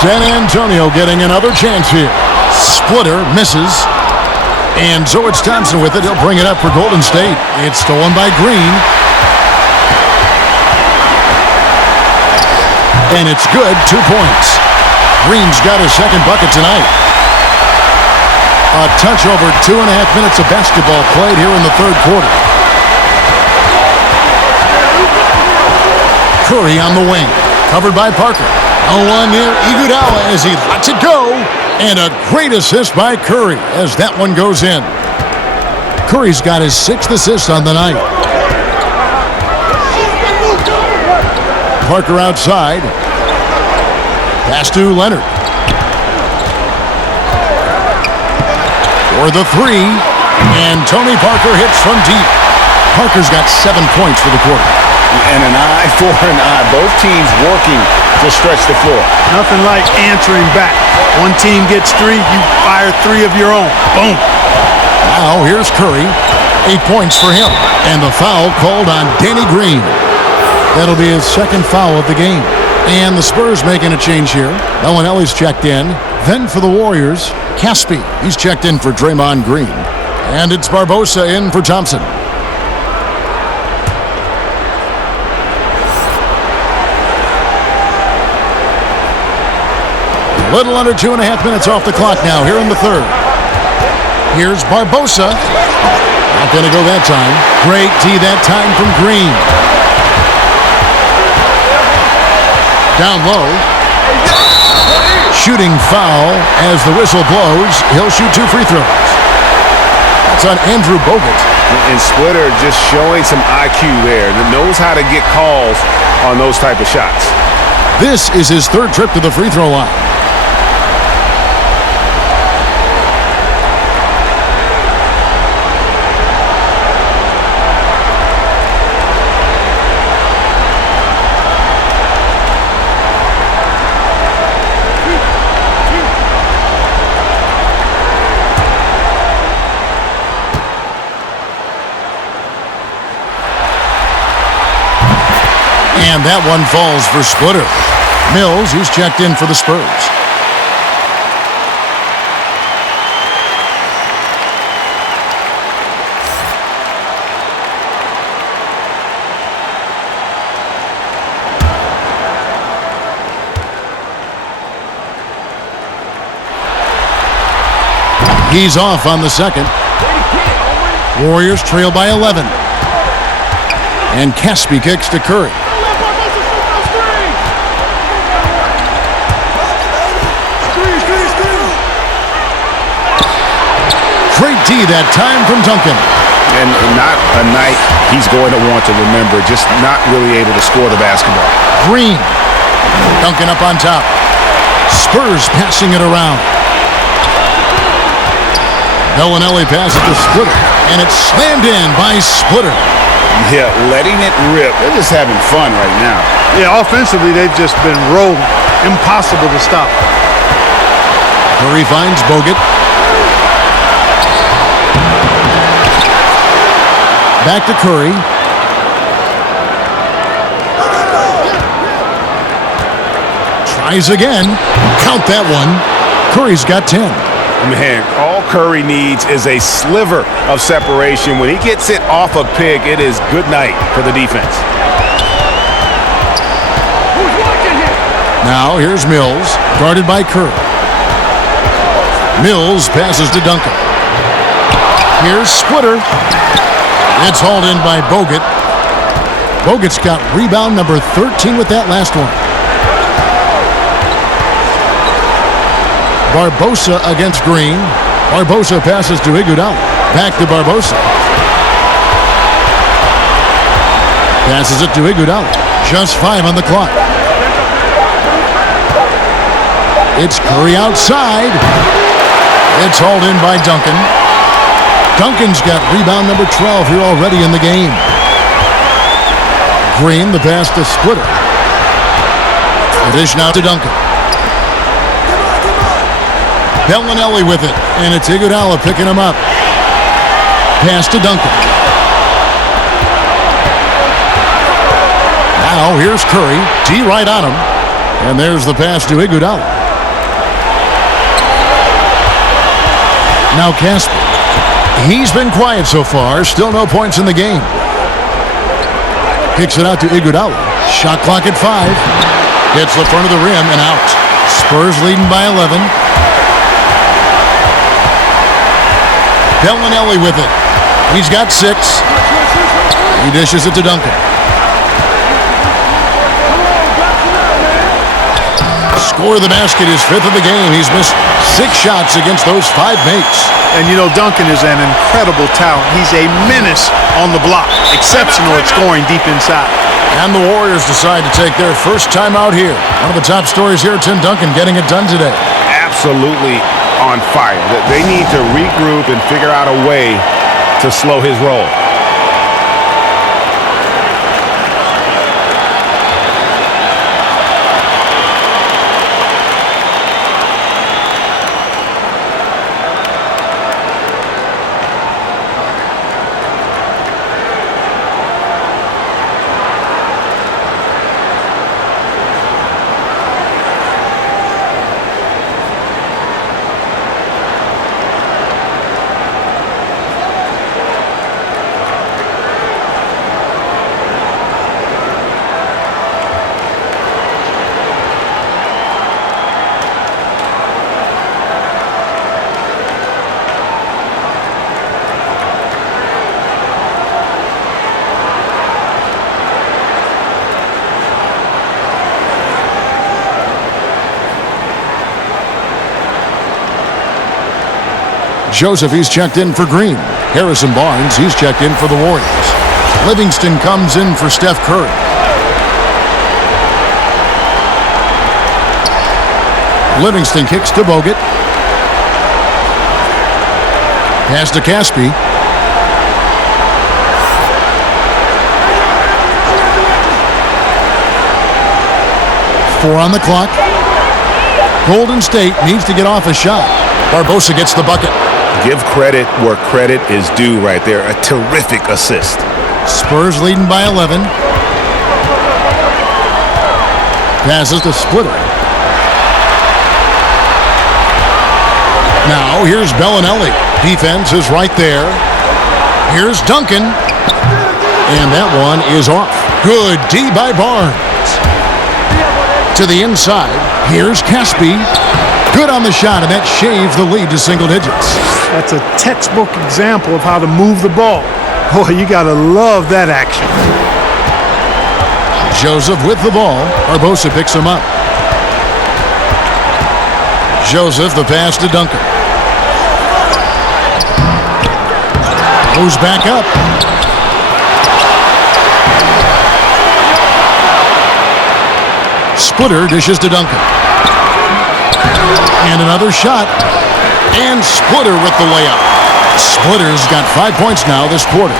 San Antonio getting another chance here. Splitter misses. And so it's Thompson with it. He'll bring it up for Golden State. It's stolen by Green. And it's good. 2 points. Green's got his second bucket tonight. A touch over 2.5 minutes of basketball played here in the third quarter. Curry on the wing. Covered by Parker. No one near Iguodala as he lets it go. And a great assist by Curry as that one goes in. Curry's got his 6th assist on the night. Parker outside. Pass to Leonard. For the 3. And Tony Parker hits from deep. Parker's got 7 points for the quarter. And an eye for an eye. Both teams working to stretch the floor. Nothing like answering back. One team gets 3, you fire 3 of your own. Boom. Now here's Curry. 8 points for him. And the foul called on Danny Green. That'll be his second foul of the game. And the Spurs making a change here. Bellinelli's checked in. Then for the Warriors, Caspi. He's checked in for Draymond Green. And it's Barbosa in for Thompson. A little under 2.5 minutes off the clock now here in the third. Here's Barbosa. Not going to go that time. Great D that time from Green. Down low. Shooting foul as the whistle blows. He'll shoot 2 free throws. That's on Andrew Bogut. And Splitter just showing some IQ there. Knows how to get calls on those type of shots. This is his 3rd trip to the free throw line. And that one falls for Splitter. Mills, he's checked in for the Spurs. He's off on the second. Warriors trail by 11. And Caspi kicks to Curry. Great D that time from Duncan. And not a night he's going to want to remember, just not really able to score the basketball. Green. Duncan up on top. Spurs passing it around. Bellinelli passes to Splitter, and it's slammed in by Splitter. Yeah, letting it rip. They're just having fun right now. Yeah, offensively, they've just been rolling. Impossible to stop. Curry finds Bogut. Back to Curry. Tries again. Count that one. Curry's got 10. Man, all Curry needs is a sliver of separation. When he gets it off a pick, it is good night for the defense. Now here's Mills, guarded by Curry. Mills passes to Duncan. Here's Splitter. It's hauled in by Bogut. Bogut's got rebound number 13 with that last one. Barbosa against Green. Barbosa passes to Iguodala. Back to Barbosa. Passes it to Iguodala. Just 5 on the clock. It's Curry outside. It's hauled in by Duncan. Duncan's got rebound number 12 here already in the game. Green, the pass to Splitter. The dish now to Duncan. Bellinelli with it, and it's Iguodala picking him up. Pass to Duncan. Now here's Curry. D right on him. And there's the pass to Iguodala. Now Casper. He's been quiet so far. Still no points in the game. Kicks it out to Iguodala. Shot clock at 5. Hits the front of the rim and out. Spurs leading by 11. Bellinelli with it. He's got 6. He dishes it to Duncan. Score of the basket, his 5th of the game. He's missed 6 shots against those 5 mates. And you know, Duncan is an incredible talent. He's a menace on the block. Exceptional at scoring deep inside. And the Warriors decide to take their first time out here. One of the top stories here, Tim Duncan getting it done today. Absolutely on fire. They need to regroup and figure out a way to slow his roll. Joseph, he's checked in for Green. Harrison Barnes, he's checked in for the Warriors. Livingston comes in for Steph Curry. Livingston kicks to Bogut. Pass to Caspi. Four on the clock. Golden State needs to get off a shot. Barbosa gets the bucket. Give credit where credit is due right there. A terrific assist. Spurs leading by 11. Passes to Splitter. Now here's Bellinelli. Defense is right there. Here's Duncan. And that one is off. Good D by Barnes. To the inside. Here's Caspi. Good on the shot, and that shaves the lead to single digits. That's a textbook example of how to move the ball. Boy, you got to love that action. Joseph with the ball. Barbosa picks him up. Joseph, the pass to Duncan. Goes back up. Splitter dishes to Duncan. And another shot. And Splitter with the layup. Splitter's got 5 points now this quarter.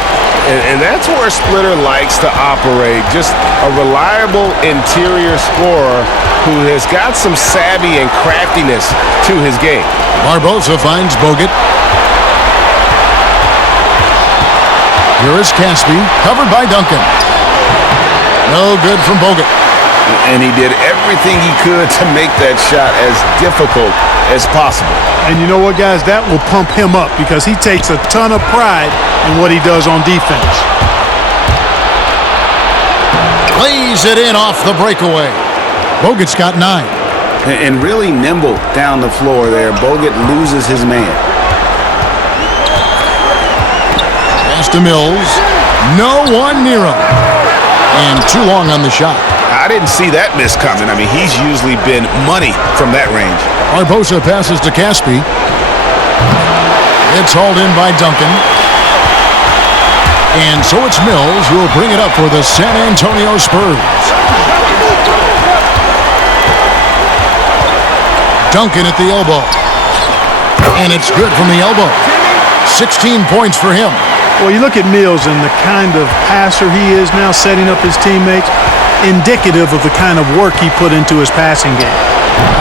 And that's where Splitter likes to operate. Just a reliable interior scorer who has got some savvy and craftiness to his game. Barbosa finds Bogut. Here is Caspi, covered by Duncan. No good from Bogut. And he did everything he could to make that shot as difficult as possible. And you know what, guys? That will pump him up because he takes a ton of pride in what he does on defense. Lays it in off the breakaway. Bogut's got 9. And really nimble down the floor there. Bogut loses his man. Pass to Mills. No one near him. And too long on the shot. I didn't see that miss coming. I mean, he's usually been money from that range. Barbosa passes to Caspi. It's hauled in by Duncan. And so it's Mills who will bring it up for the San Antonio Spurs. Duncan at the elbow. And it's good from the elbow. 16 points for him. Well, you look at Mills and the kind of passer he is now, setting up his teammates, indicative of the kind of work he put into his passing game.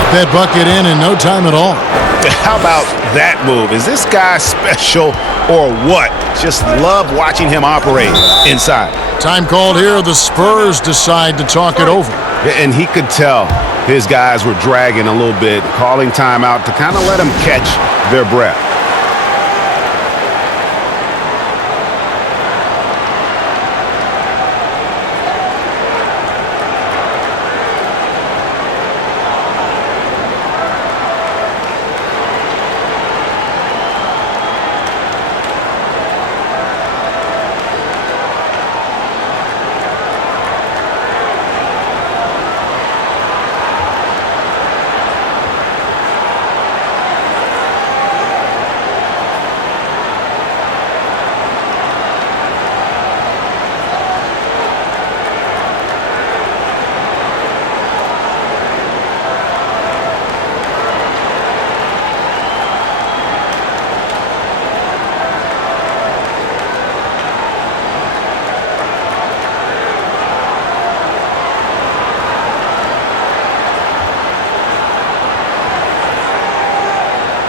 That bucket in no time at all. How about that move? Is this guy special or what? Just love watching him operate inside. Time called here. The Spurs decide to talk it over. And he could tell his guys were dragging a little bit, calling timeout to kind of let them catch their breath.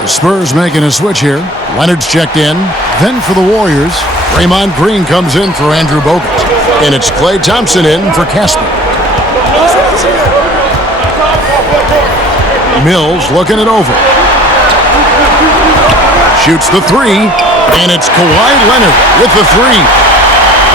Spurs making a switch here. Leonard's checked in. Then for the Warriors, Draymond Green comes in for Andrew Bogut. And it's Klay Thompson in for Caspi. Mills looking it over. Shoots the three. And it's Kawhi Leonard with the three.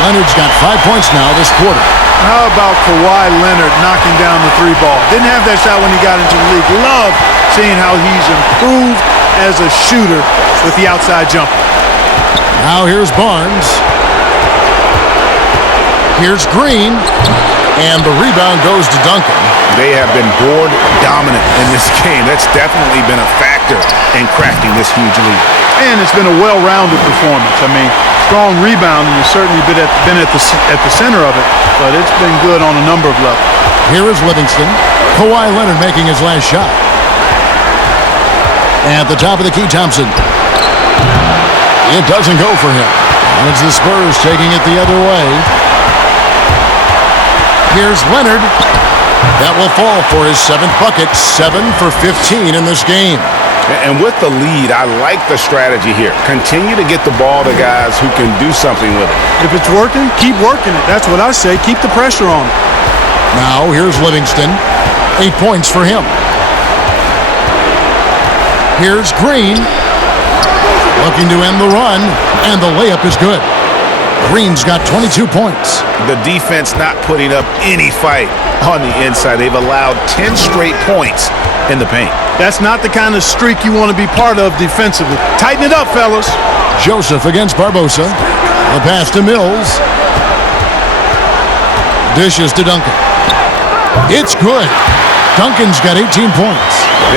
Leonard's got 5 points now this quarter. How about Kawhi Leonard knocking down the three ball? Didn't have that shot when he got into the league. Love seeing how he's improved as a shooter with the outside jumper. Now here's Barnes. Here's Green. And the rebound goes to Duncan. They have been board dominant in this game. That's definitely been a factor in crafting this huge lead. And it's been a well-rounded performance. I mean, strong rebounding has certainly been at the center of it, but it's been good on a number of levels. Here is Livingston. Kawhi Leonard making his last shot. At the top of the key, Thompson. It doesn't go for him. And it's the Spurs taking it the other way. Here's Leonard. That will fall for his 7th bucket. 7 for 15 in this game. And with the lead, I like the strategy here. Continue to get the ball to guys who can do something with it. If it's working, keep working it. That's what I say. Keep the pressure on it. Now here's Livingston. 8 points for him. Here's Green. Looking to end the run, and the layup is good. Green's got 22 points. The defense not putting up any fight on the inside. They've allowed 10 straight points in the paint. That's not the kind of streak you want to be part of defensively. Tighten it up, fellas. Joseph against Barbosa. The pass to Mills. Dishes to Duncan. It's good. Duncan's got 18 points.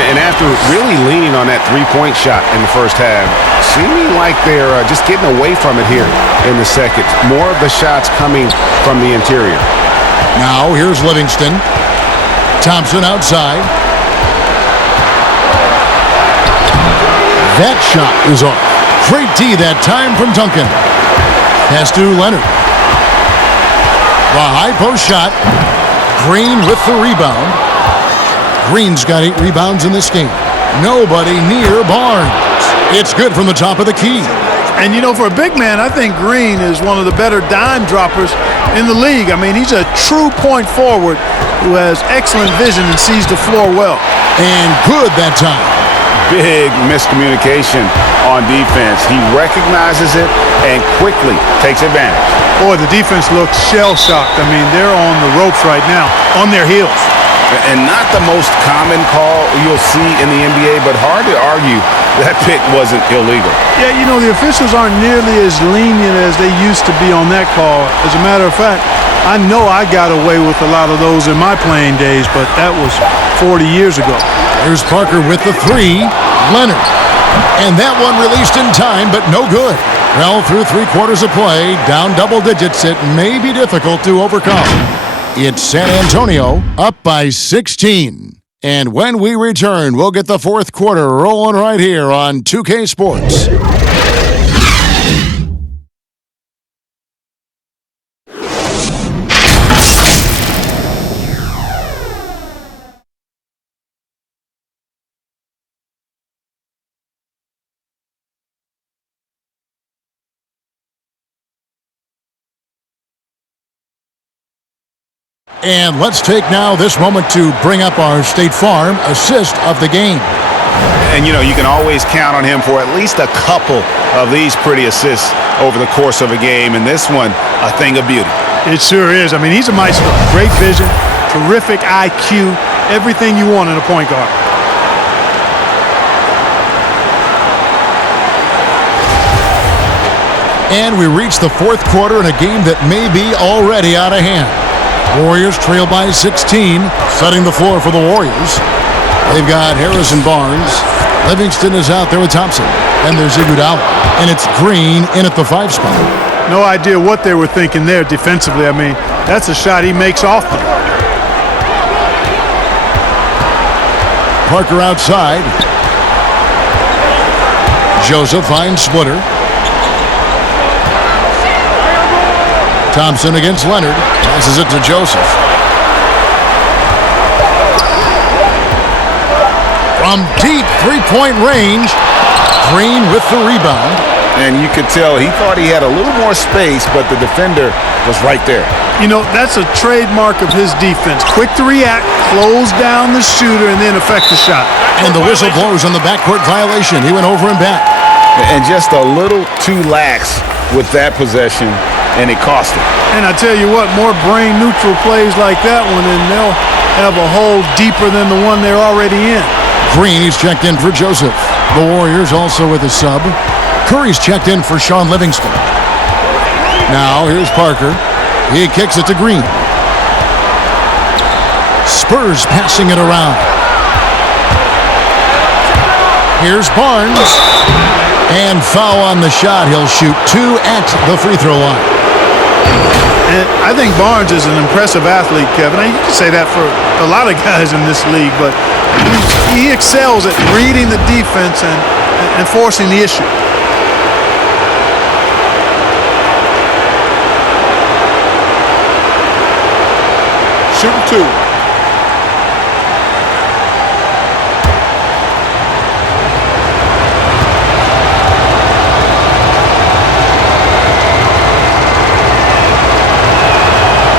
And after really leaning on that three-point shot in the first half, seeming like they're just getting away from it here in the second. More of the shots coming from the interior. Now here's Livingston. Thompson outside. That shot is off. Great D that time from Duncan. Pass to Leonard. The high post shot. Green with the rebound. Green's got 8 rebounds in this game. Nobody near Barnes. It's good from the top of the key. And, you know, for a big man, I think Green is one of the better dime droppers in the league. I mean, he's a true point forward who has excellent vision and sees the floor well. And good that time. Big miscommunication on defense. He recognizes it and quickly takes advantage. Boy, the defense looks shell-shocked. I mean, they're on the ropes right now, on their heels. And not the most common call you'll see in the NBA, but hard to argue that pick wasn't illegal. Yeah, you know, the officials aren't nearly as lenient as they used to be on that call. As a matter of fact, I know I got away with a lot of those in my playing days, but that was 40 years ago. Here's Parker with the 3. Leonard. And that one released in time, but no good. Well, through 3 quarters of play, down double digits, it may be difficult to overcome. It's San Antonio up by 16. And when we return, we'll get the 4th quarter rolling right here on 2K Sports. And let's take now this moment to bring up our State Farm assist of the game. And, you know, you can always count on him for at least a couple of these pretty assists over the course of a game. And this one, a thing of beauty. It sure is. I mean, he's a maestro. Great vision, terrific IQ, everything you want in a point guard. And we reach the 4th quarter in a game that may be already out of hand. Warriors trail by 16, setting the floor for the Warriors. They've got Harris and Barnes. Livingston is out there with Thompson. And there's Iguodala. And it's Green in at the 5 spot. No idea what they were thinking there defensively. I mean, that's a shot he makes often. Parker outside. Joseph finds Splitter. Thompson against Leonard. Passes it to Joseph. From deep 3-point range, Green with the rebound. And you could tell he thought he had a little more space, but the defender was right there. You know, that's a trademark of his defense. Quick to react, close down the shooter, and then affect the shot. And the whistle blows on the backcourt violation. He went over and back. And just a little too lax with that possession, and it cost him. And I tell you what, more brain-neutral plays like that one, and they'll have a hole deeper than the one they're already in. Green, he's checked in for Joseph. The Warriors also with a sub. Curry's checked in for Sean Livingston. Now, here's Parker. He kicks it to Green. Spurs passing it around. Here's Barnes. And foul on the shot. He'll shoot 2 at the free throw line. And I think Barnes is an impressive athlete, Kevin. You can say that for a lot of guys in this league, but he excels at reading the defense and forcing the issue. Shooting 2.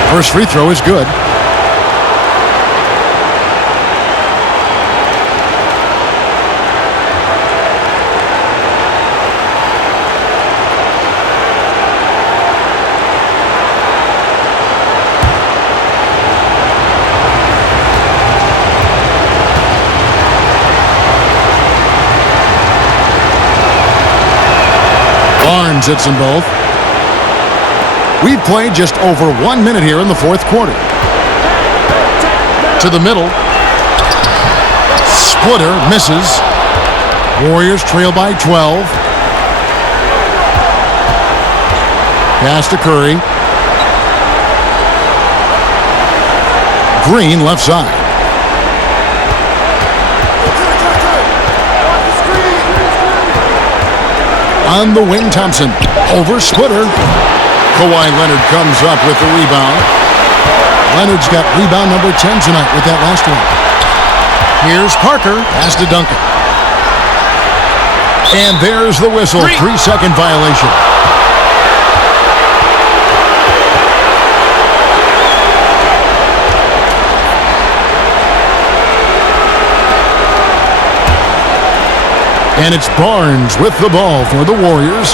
First free throw is good. Spurs hits them both. We've played just over 1 minute here in the fourth quarter. To the middle. Splitter misses. Warriors trail by 12. Pass to Curry. Green left side. On the wing, Thompson. Over Splitter. Kawhi Leonard comes up with the rebound. Leonard's got rebound number 10 tonight with that last one. Here's Parker. Pass to Duncan. And there's the whistle. 3-second violation. And it's Barnes with the ball for the Warriors.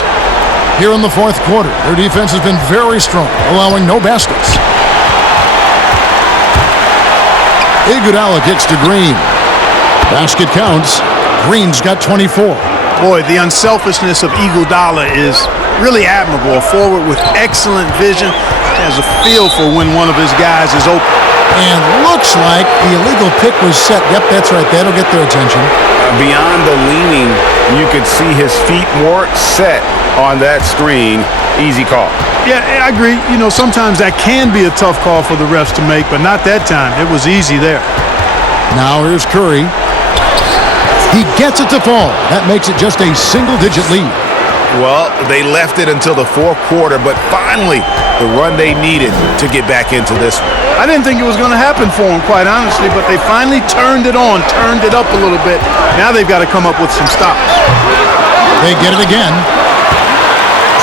Here in the fourth quarter, their defense has been very strong, allowing no baskets. Iguodala kicks to Green. Basket counts. Green's got 24. Boy, the unselfishness of Iguodala is really admirable. A forward with excellent vision. Has a feel for when one of his guys is open. And looks like the illegal pick was set. Yep, that's right. That'll get their attention. Beyond the leaning, you could see his feet more set on that screen. Easy call. Yeah, I agree. You know, sometimes that can be a tough call for the refs to make, but not that time. It was easy there. Now here's Curry. He gets it to fall. That makes it just a single-digit lead. Well, they left it until the fourth quarter, but finally the run they needed to get back into this one. I didn't think it was going to happen for them, quite honestly, but they finally turned it on, turned it up a little bit. Now they've got to come up with some stops. They get it again.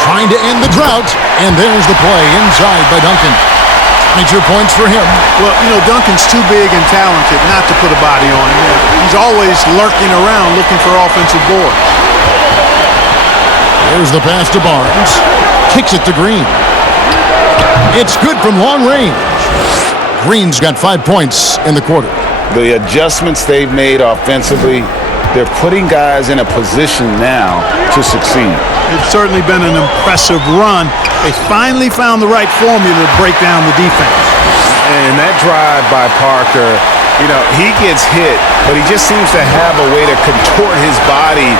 Trying to end the drought, and there's the play inside by Duncan. 22 points for him. Well, you know, Duncan's too big and talented not to put a body on him. He's always lurking around looking for offensive boards. There's the pass to Barnes. Kicks it to Green. It's good from long range. Green's got 5 points in the quarter. The adjustments they've made offensively, they're putting guys in a position now to succeed. It's certainly been an impressive run. They finally found the right formula to break down the defense. And that drive by Parker, you know, he gets hit, but he just seems to have a way to contort his body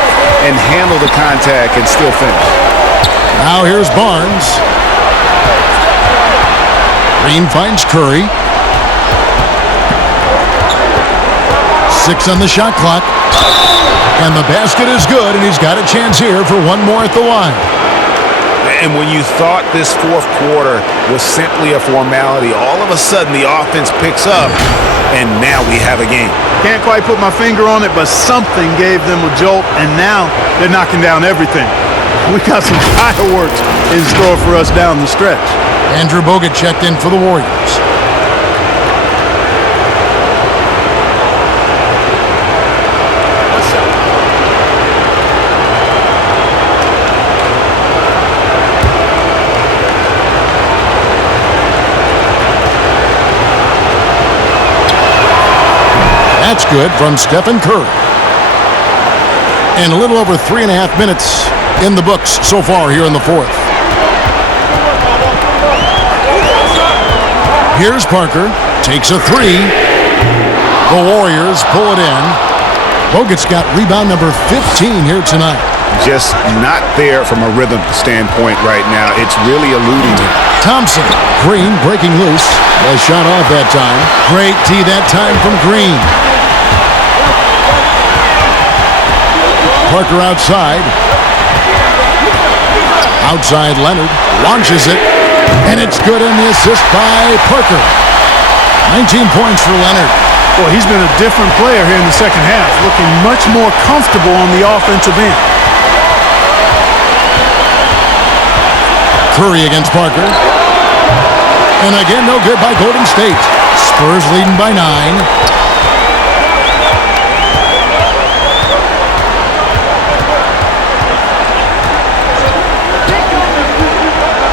and handle the contact and still finish. Now here's Barnes. Green finds Curry. 6 on the shot clock. And the basket is good, and he's got a chance here for one more at the line. And when you thought this fourth quarter was simply a formality, all of a sudden the offense picks up, and now we have a game. Can't quite put my finger on it, but something gave them a jolt, and now they're knocking down everything. We got some fireworks in store for us down the stretch. Andrew Bogut checked in for the Warriors. That's good from Stephen Curry. And a little over 3.5 minutes in the books so far here in the fourth. Here's Parker. Takes a three. The Warriors pull it in. Bogut's got rebound number 15 here tonight. Just not there from a rhythm standpoint right now. It's really eluding him. Thompson. Green breaking loose. Well shot off that time. Great tee that time from Green. Parker outside. Outside Leonard. Launches it. And it's good in the assist by Parker. 19 points for Leonard. Well, he's been a different player here in the second half. Looking much more comfortable on the offensive end. Curry against Parker. And again, no good by Golden State. Spurs leading by 9.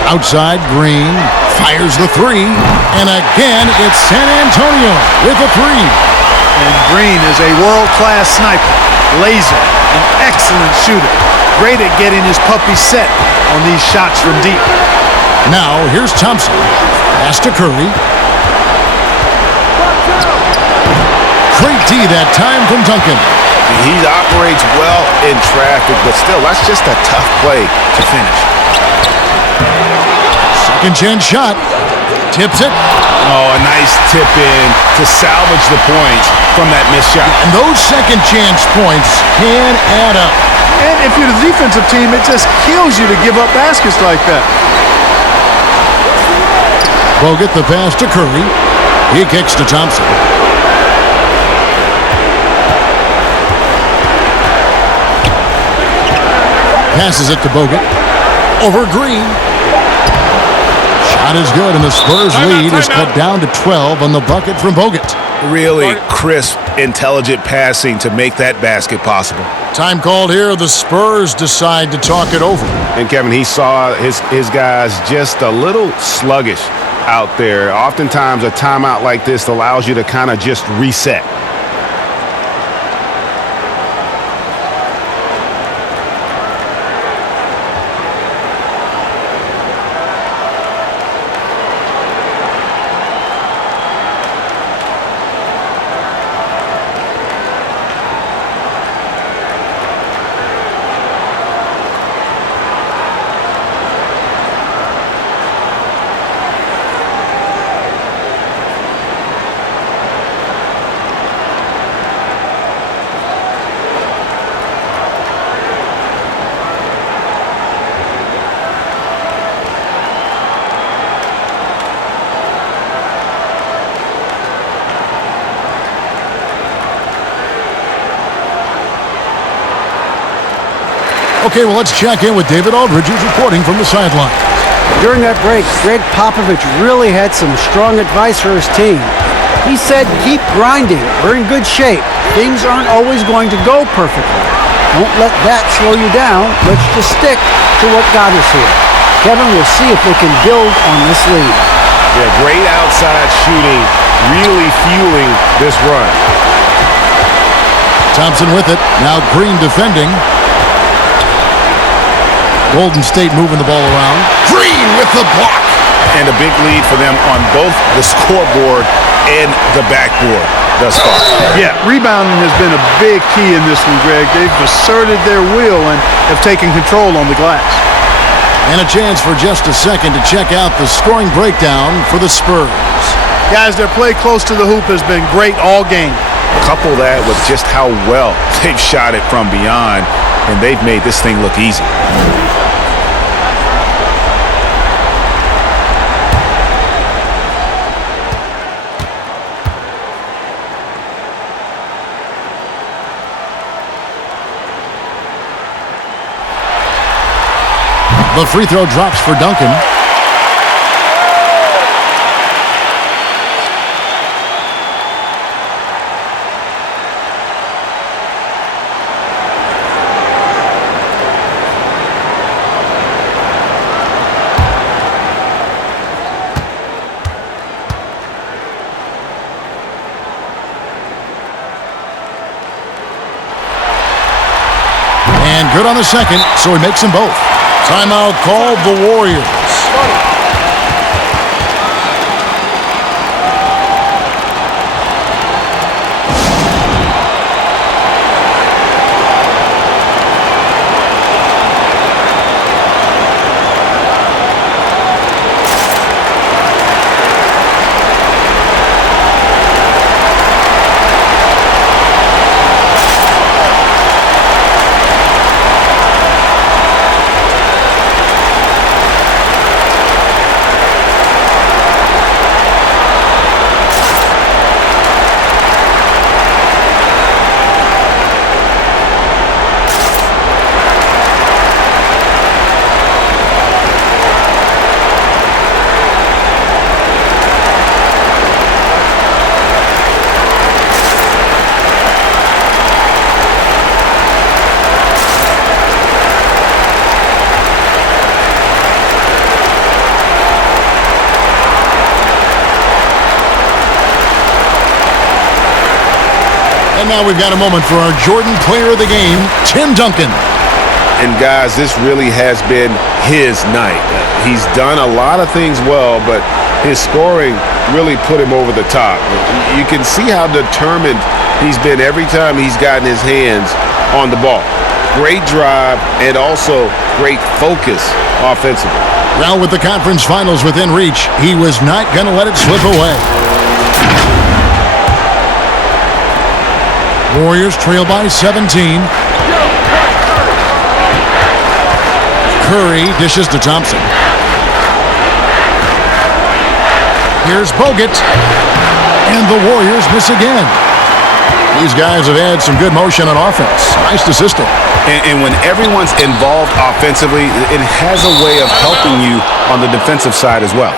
Outside, Green fires the three. And again, it's San Antonio with a three. And Green is a world-class sniper. Laser, an excellent shooter. great at getting his puppy set on these shots from deep. Now, here's Thompson. Pass to Curry. Great D that time from Duncan. He operates well in traffic, but still, that's just a tough play to finish. Second chance shot. Tips it. Oh, a nice tip in to salvage the points from that missed shot. And those second chance points can add up. And if you're the defensive team, it just kills you to give up baskets like that. Bogut the pass to Curry. He kicks to Thompson. Passes it to Bogut. Over Green. Shot is good, and the Spurs lead is cut down to 12 on the bucket from Bogut. Really crisp, intelligent passing to make that basket possible. Time called here. The Spurs decide to talk it over. And Kevin, he saw his guys just a little sluggish out there. Oftentimes a timeout like this allows you to kind of just reset. Okay, well, let's check in with David Aldridge, who's reporting from the sideline. During that break, Greg Popovich really had some strong advice for his team. He said, keep grinding. We're in good shape. Things aren't always going to go perfectly. Don't let that slow you down. Let's just stick to what got us here. Kevin, we'll see if they can build on this lead. Yeah, great outside shooting, really fueling this run. Thompson with it. Now Green defending. Golden State moving the ball around. Green with the block. And a big lead for them on both the scoreboard and the backboard thus far. Yeah, rebounding has been a big key in this one, Greg. They've asserted their will and have taken control on the glass. And a chance for just a second to check out the scoring breakdown for the Spurs. Guys, their play close to the hoop has been great all game. Couple that with just how well they've shot it from beyond, and they've made this thing look easy. The free throw drops for Duncan. And good on the second, so he makes them both. Timeout called the Warriors. And now we've got a moment for our Jordan Player of the Game, Tim Duncan. And guys, this really has been his night. He's done a lot of things well, but his scoring really put him over the top. You can see how determined he's been every time he's gotten his hands on the ball. Great drive and also great focus offensively. Well, with the conference finals within reach, he was not going to let it slip away. Warriors trail by 17. Curry dishes to Thompson. Here's Bogut. And the Warriors miss again. These guys have had some good motion on offense. Nice to system. And when everyone's involved offensively, it has a way of helping you on the defensive side as well.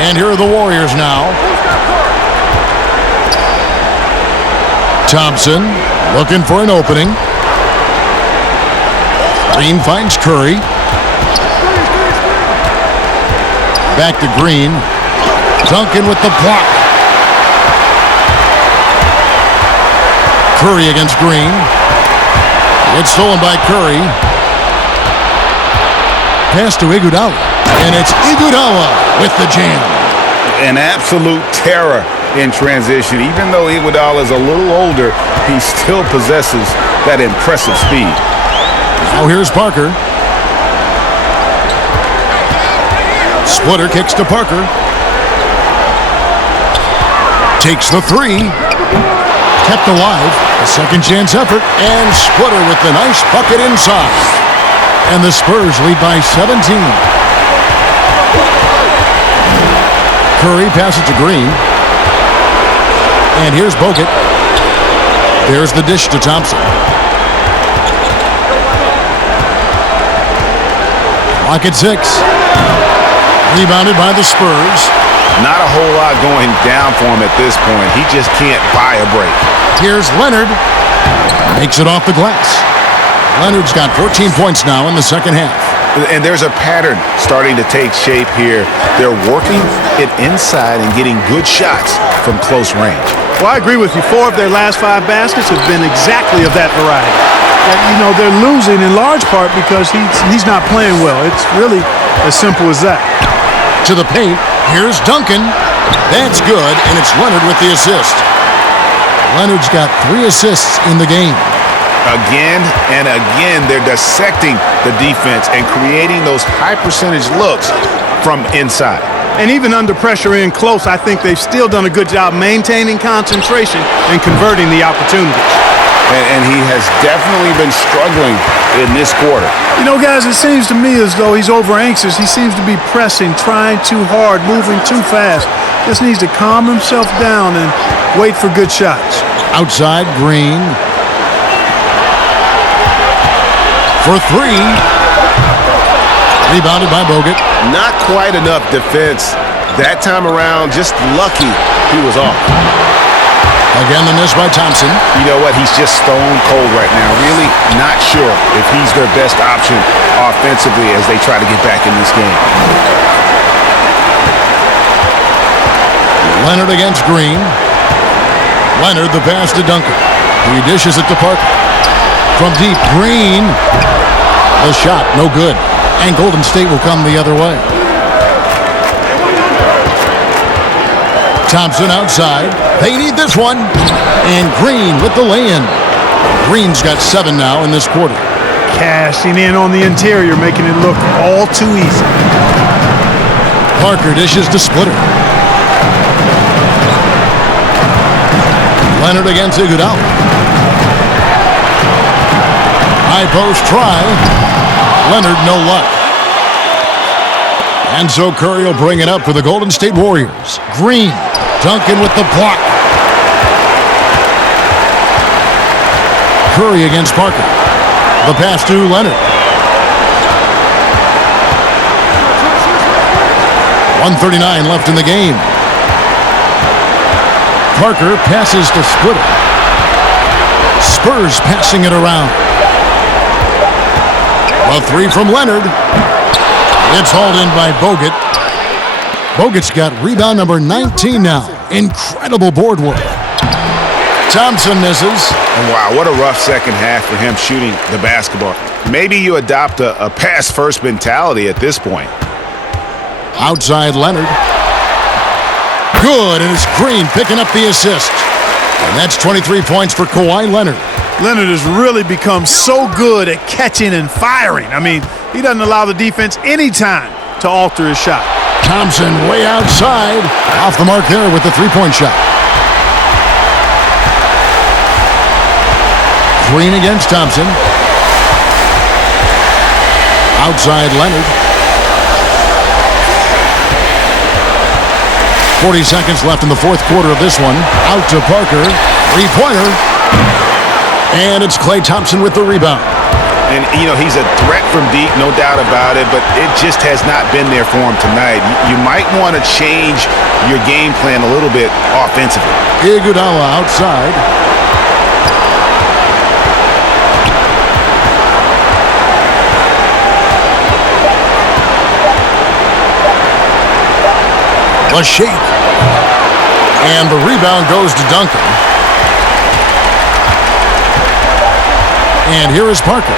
And here are the Warriors now. Thompson looking for an opening. Green finds Curry. Back to Green. Duncan with the block. Curry against Green. It's stolen by Curry. Pass to Iguodala. And it's Iguodala with the jam. An absolute terror in transition. Even though Iguodala is a little older, he still possesses that impressive speed. Now here's Parker. Splitter kicks to Parker. Takes the three. Kept alive. A second chance effort. And Splitter with the nice bucket inside. And the Spurs lead by 17. Curry passes to Green. And here's Bogut. There's the dish to Thompson. Clock at 6. Rebounded by the Spurs. Not a whole lot going down for him at this point. He just can't buy a break. Here's Leonard. Makes it off the glass. Leonard's got 14 points now in the second half. And there's a pattern starting to take shape here. They're working it inside and getting good shots from close range. Well, I agree with you. 4 of their last 5 baskets have been exactly of that variety. And, you know, they're losing in large part because he's not playing well. It's really as simple as that. To the paint. Here's Duncan. That's good, and it's Leonard with the assist. Leonard's got 3 assists in the game. Again and again, they're dissecting the defense and creating those high-percentage looks from inside. And even under pressure in close, I think they've still done a good job maintaining concentration and converting the opportunities. And he has definitely been struggling in this quarter. You know, guys, it seems to me as though he's over-anxious. He seems to be pressing, trying too hard, moving too fast. Just needs to calm himself down and wait for good shots. Outside, Green. For 3. Rebounded by Bogut. Not quite enough defense that time around. Just lucky he was off. Again, the miss by Thompson. You know what? He's just stone cold right now. Really not sure if he's their best option offensively as they try to get back in this game. Leonard against Green. Leonard, the pass to Duncan. He dishes it to Parker. From deep, Green. The shot, no good. And Golden State will come the other way. Thompson outside. They need this one. And Green with the lay-in. Green's got 7 now in this quarter. Cashing in on the interior, making it look all too easy. Parker dishes to Splitter. Leonard against Iguodala. High post try. Leonard, no luck. And so Curry will bring it up for the Golden State Warriors. Green. Duncan with the block. Curry against Parker. The pass to Leonard. 1:39 left in the game. Parker passes to Splitter. Spurs passing it around. A 3 from Leonard. It's hauled in by Bogut. Bogut's got rebound number 19 now. Incredible board work. Thompson misses. And wow, what a rough second half for him shooting the basketball. Maybe you adopt a pass-first mentality at this point. Outside Leonard. Good, and it's Green picking up the assist. And that's 23 points for Kawhi Leonard. Leonard has really become so good at catching and firing. I mean, he doesn't allow the defense any time to alter his shot. Thompson way outside. Off the mark there with the three-point shot. Green against Thompson. Outside Leonard. 40 seconds left in the fourth quarter of this one. Out to Parker. Three-pointer. And it's Klay Thompson with the rebound. And, you know, he's a threat from deep, no doubt about it, but it just has not been there for him tonight. You might want to change your game plan a little bit offensively. Iguodala outside. A shake. And the rebound goes to Duncan. And here is Parker.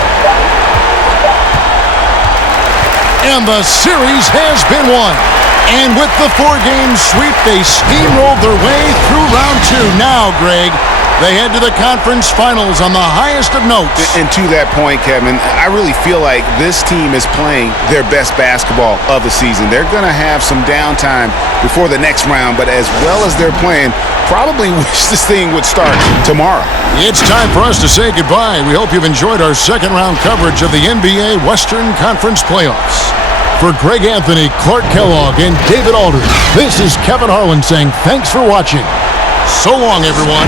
And the series has been won. And with the four-game sweep, they steamrolled their way through round two. Now, Greg, they head to the conference finals on the highest of notes. And to that point, Kevin, I really feel like this team is playing their best basketball of the season. They're going to have some downtime before the next round, but as well as they're playing, probably wish this thing would start tomorrow. It's time for us to say goodbye. We hope you've enjoyed our second-round coverage of the NBA Western Conference Playoffs. For Greg Anthony, Clark Kellogg, and David Aldridge, this is Kevin Harlan saying thanks for watching. So long, everyone.